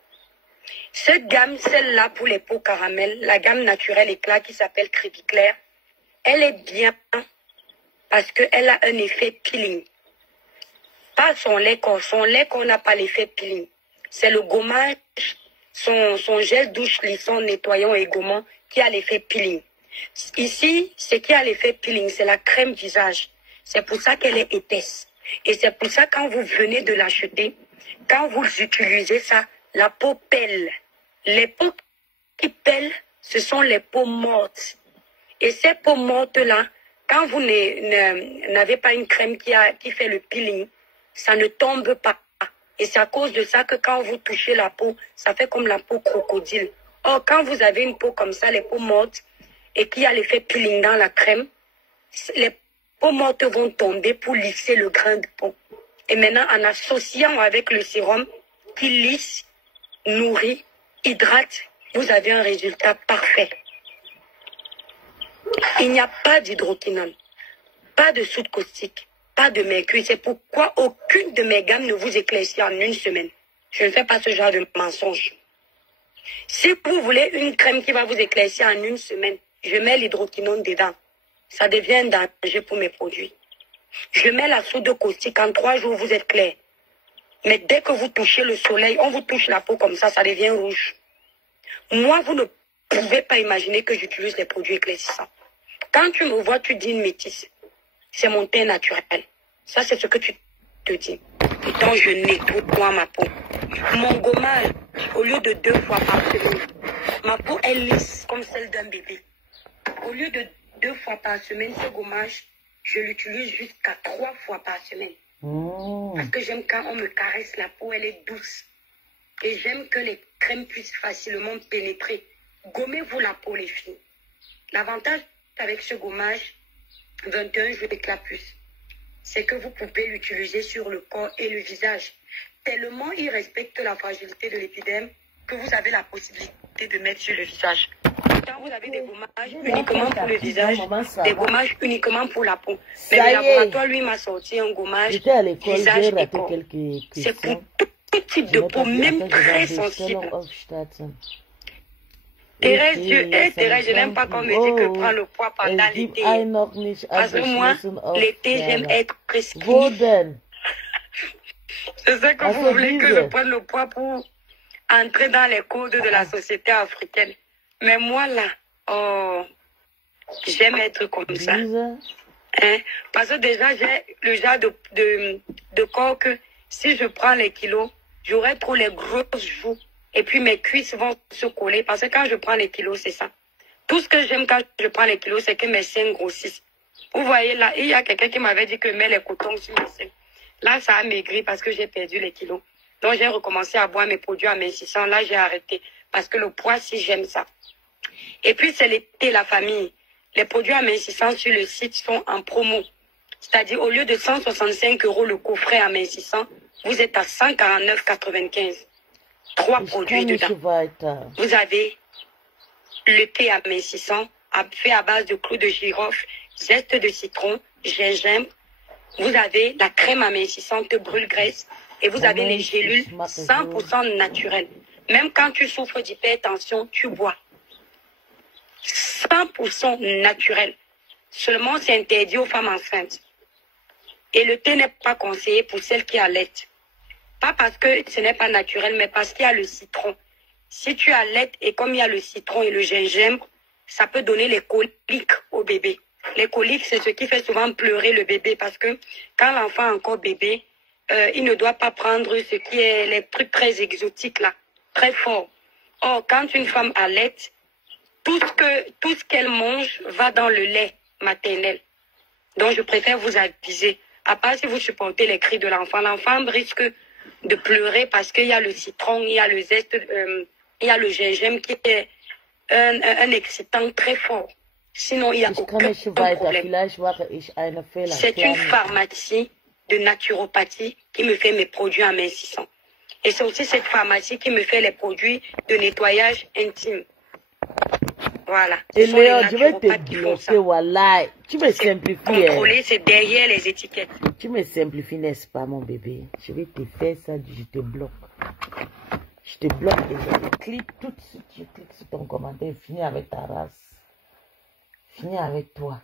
Cette gamme, celle-là pour les peaux caramel, la gamme naturelle éclat qui s'appelle Crépi Clair, elle est bien parce qu'elle a un effet peeling. Pas son lait qu'on n'a pas l'effet peeling. C'est le gommage, son gel douche lissant, nettoyant et gommant qui a l'effet peeling. Ici, ce qui a l'effet peeling, c'est la crème visage. C'est pour ça qu'elle est épaisse. Et c'est pour ça quand vous venez de l'acheter, quand vous utilisez ça, la peau pèle. Les peaux qui pèlent, ce sont les peaux mortes. Et ces peaux mortes-là, quand vous n'avez pas une crème qui fait le peeling, ça ne tombe pas. Et c'est à cause de ça que quand vous touchez la peau, ça fait comme la peau crocodile. Or, quand vous avez une peau comme ça, les peaux mortes, et qu'il y a l'effet peeling dans la crème, les peaux mortes vont tomber pour lisser le grain de peau. Et maintenant, en associant avec le sérum qui lisse, nourrit, hydrate, vous avez un résultat parfait. Il n'y a pas d'hydroquinone, pas de soude caustique, pas de mercure. C'est pourquoi aucune de mes gammes ne vous éclaircit en 1 semaine. Je ne fais pas ce genre de mensonge. Si vous voulez une crème qui va vous éclaircir en 1 semaine, je mets l'hydroquinone dedans. Ça devient un danger pour mes produits. Je mets la soude caustique, en 3 jours, vous êtes clair. Mais dès que vous touchez le soleil, on vous touche la peau comme ça devient rouge. Moi, vous ne pouvez pas imaginer que j'utilise les produits éclaircissants. Quand tu me vois, tu dis une métisse. C'est mon teint naturel. Ça, c'est ce que tu te dis. Et donc, je nettoie ma peau. Mon gommage, au lieu de 2 fois par semaine, ma peau est lisse comme celle d'un bébé. Au lieu de 2 fois par semaine, ce gommage, je l'utilise jusqu'à 3 fois par semaine. Parce que j'aime quand on me caresse la peau, elle est douce. Et j'aime que les crèmes puissent facilement pénétrer. Gommez-vous la peau, les filles. L'avantage avec ce gommage, 21 jours éclat plus, c'est que vous pouvez l'utiliser sur le corps et le visage. Tellement il respecte la fragilité de l'épiderme que vous avez la possibilité de mettre sur le visage. Quand vous avez des gommages uniquement pour le visage, des gommages uniquement pour la peau. Mais le laboratoire, lui, m'a sorti un gommage visage et corps. C'est pour tout type de peau, même très sensible. Thérèse, je n'aime pas qu'on me dise que prends le poids pendant l'été. Parce que moi, l'été, j'aime être skinny. C'est ça que vous voulez que je prenne le poids pour entrer dans les codes de la société africaine. Mais moi, là, oh, j'aime être comme ça. Hein? Parce que déjà, j'ai le genre de corps que si je prends les kilos, j'aurai trop les grosses joues. Et puis mes cuisses vont se coller. Parce que quand je prends les kilos, c'est ça. Tout ce que j'aime quand je prends les kilos, c'est que mes seins grossissent. Vous voyez là, il y a quelqu'un qui m'avait dit que mets les cotons sur mes seins. Là, ça a maigri parce que j'ai perdu les kilos. Donc, j'ai recommencé à boire mes produits amincissants. Là, j'ai arrêté parce que le poids, si j'aime ça. Et puis, c'est l'été, la famille. Les produits amincissants sur le site sont en promo. C'est-à-dire, au lieu de 165 € le coffret amincissant, vous êtes à 149,95. 3 produits dedans. Vous avez le thé amincissant fait à base de clous de girofle, zeste de citron, gingembre. Vous avez la crème amincissante brûle-graisse et vous avez les gélules 100% naturelles. Même quand tu souffres d'hypertension, tu bois. 100% naturel. Seulement, c'est interdit aux femmes enceintes. Et le thé n'est pas conseillé pour celles qui allaitent. Pas parce que ce n'est pas naturel, mais parce qu'il y a le citron. Si tu allaites et comme il y a le citron et le gingembre, ça peut donner les coliques au bébé. Les coliques, c'est ce qui fait souvent pleurer le bébé parce que quand l'enfant est encore bébé, il ne doit pas prendre ce qui est les trucs très exotiques là, très forts. Or, quand une femme allaite, tout ce qu'elle mange va dans le lait maternel. Donc, je préfère vous aviser. À part si vous supportez les cris de l'enfant, l'enfant risque de pleurer parce qu'il y a le citron, il y a le zeste, il y a le gingembre qui est un excitant très fort. Sinon, il n'y a aucun problème. C'est une pharmacie de naturopathie qui me fait mes produits amincissants. Et c'est aussi cette pharmacie qui me fait les produits de nettoyage intime. Voilà. Et Léo, je vais te bloquer, voilà. Tu me simplifies. Contrôler, c'est derrière les étiquettes. Tu me simplifies, n'est-ce pas, mon bébé? Je vais te faire ça, je te bloque. Je te bloque déjà. Je clique tout de suite, je clique sur ton commentaire. Finis avec ta race. Finis avec toi.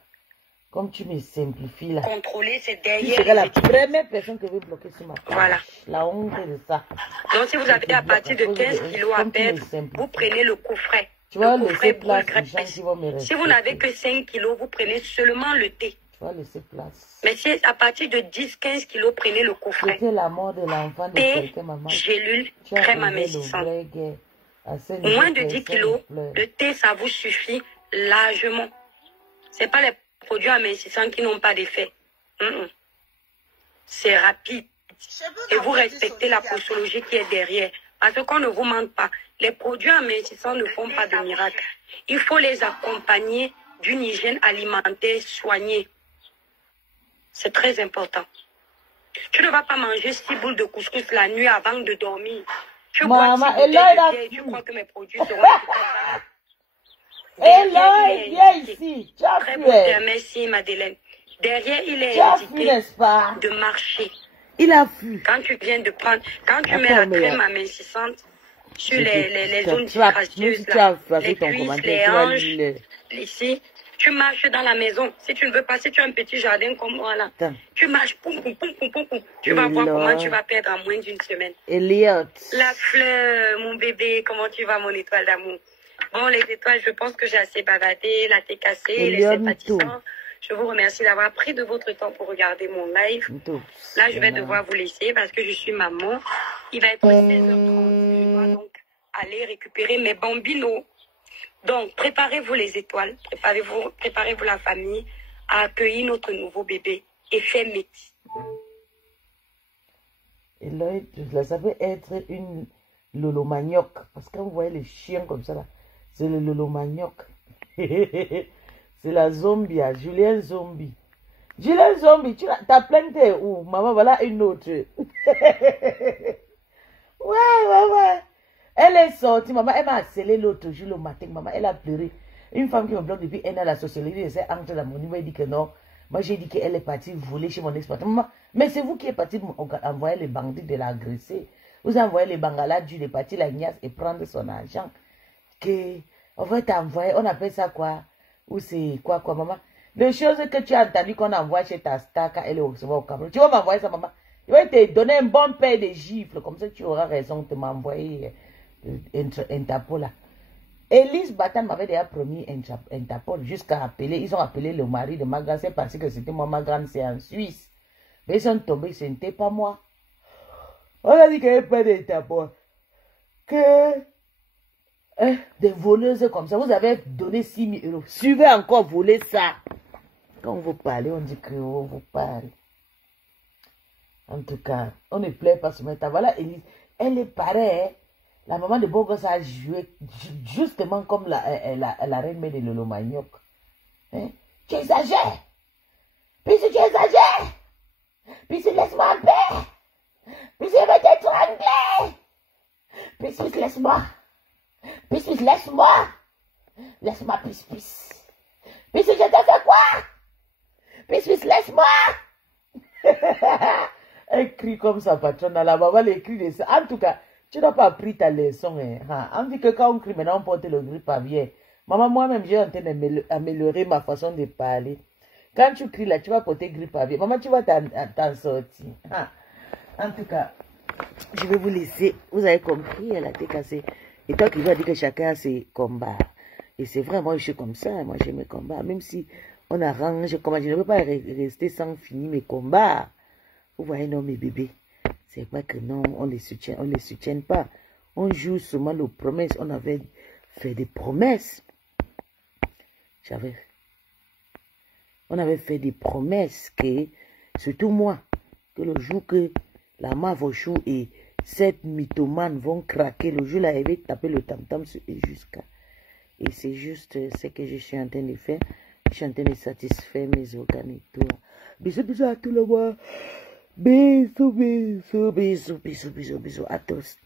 Comme tu me simplifies là. Contrôler, c'est derrière. Tu seras la première personne que je vais bloquer sur ma page. Voilà. La honte de ça. Donc, si vous avez à partir de 15 kilos à perdre, vous prenez le coffret. Tu vas laisser place aux gens qui vont me respecter. Si vous n'avez que 5 kilos, vous prenez seulement le thé. Tu vas laisser place. Mais si à partir de 10-15 kilos, prenez le coffret. C'était la mort de l'enfant de quelqu'un, maman. Gélule, crème amincissante. Moins de 10 kilos, le thé, ça vous suffit largement. Ce n'est pas les produits amincissants qui n'ont pas d'effet. C'est rapide. Et vous respectez la posologie qui est derrière. Parce qu'on ne vous ment pas. Les produits amincissants ne font pas de miracle. Il faut les accompagner d'une hygiène alimentaire soignée. C'est très important. Tu ne vas pas manger 6 boules de couscous la nuit avant de dormir. Tu bois 6 bouteilles de bière et tu crois que mes produits seront efficaces. Eloï, viens ici. Tu as très fait. beau, merci Madeleine. Derrière, il est indiqué de marcher. Il a fui. Quand tu viens de prendre, quand tu mets la crème amincissante sur les zones disgracieuses, les cuisses, les hanches, ici, tu marches dans la maison. Si tu ne veux pas, si tu as un petit jardin comme moi là, tu marches, poum, poum, poum, poum, poum, poum. Tu vas voir comment tu vas perdre en moins d'une semaine. Elliot. La fleur, mon bébé, comment tu vas, mon étoile d'amour? Bon, les étoiles, je pense que j'ai assez bavardé, la thé cassée, les sympathisants. Je vous remercie d'avoir pris de votre temps pour regarder mon live. Là, je vais devoir vous laisser parce que je suis maman. Il va être 16h30. Je dois donc aller récupérer mes bambinos. Donc, préparez-vous les étoiles. Préparez-vous la famille à accueillir notre nouveau bébé. Et fait métier. Et là, ça peut être une lolo manioc. Parce que quand vous voyez les chiens comme ça, là, c'est le lolo manioc. C'est la zombie, Julien Zombie. Julien Zombie, tu as planté où? Maman, voilà une autre. Ouais. Elle est sortie, maman, elle m'a harcelé l'autre jour le matin, maman, elle a pleuré. Une femme qui me bloque depuis un an la sociologie, elle s'est entrée dans mon niveau, elle dit que non. Moi, j'ai dit qu'elle est partie voler chez mon ex-patron. Maman, mais c'est vous qui êtes parti envoyer les bandits de l'agresser. Vous envoyez les bangalas, il est parti la gnasse et prendre son argent. Que, on va t'envoyer, on appelle ça quoi? Ou c'est quoi, maman? Les choses que tu as entendu qu'on envoie chez ta star quand elle est au Cameroun. Tu vas m'envoyer ça, maman. Je vais te donner un bon paire de gifles. Comme ça, tu auras raison de m'envoyer Interpol là. Elise Batan m'avait déjà promis Interpol jusqu'à appeler. Ils ont appelé le mari de ma grande sœur parce que c'était moi, ma grande sœur en Suisse. Mais ils sont tombés, ce n'était pas moi. On a dit qu'il n'y avait pas d'Interpol. Que... des voleuses comme ça, vous avez donné 6 000 €. Suivez encore voler ça. Quand vous parlez, on dit que on vous parle. En tout cas, on ne plaît pas sur Meta. Voilà, Elise. Elle est pareille. La maman de Bogos a joué justement comme la reine mère de Lolo Magnoc. Hein? Tu exagères. Puis tu exagères. Puis laisse-moi en paix. Puis je vais t'étrangler. Puis laisse-moi. Puis laisse-moi. Laisse-moi, puis. Puis je te fais quoi? Puis laisse-moi. Elle crie comme sa patronne. La maman elle crie de ça. En tout cas, tu n'as pas appris ta leçon. Hein. On dit que quand on crie, maintenant on porte le grippe à bien. Maman, moi-même, j'ai en train d'améliorer ma façon de parler. Quand tu cries là, tu vas porter grippe à bien. Maman, tu vas t'en sortir. Hein. En tout cas, je vais vous laisser. Vous avez compris, elle a été cassée. Et toi qui vas dire que chacun a ses combats. Et c'est vrai, moi je suis comme ça. Moi j'ai mes combats. Même si on arrange, comment je ne peux pas rester sans finir mes combats. Vous voyez, non, mes bébés. C'est pas que non, on les soutient pas. On joue seulement nos promesses. On avait fait des promesses. On avait fait des promesses que, surtout moi, que le jour que la Mavochou et cette mythomane vont craquer, le jour là, elle va taper le tam-tam jusqu'à. Et c'est juste ce que je suis en train de faire. Je suis en train de satisfaire mes organes et tout. Bisous à tout le monde. Bisous à tous.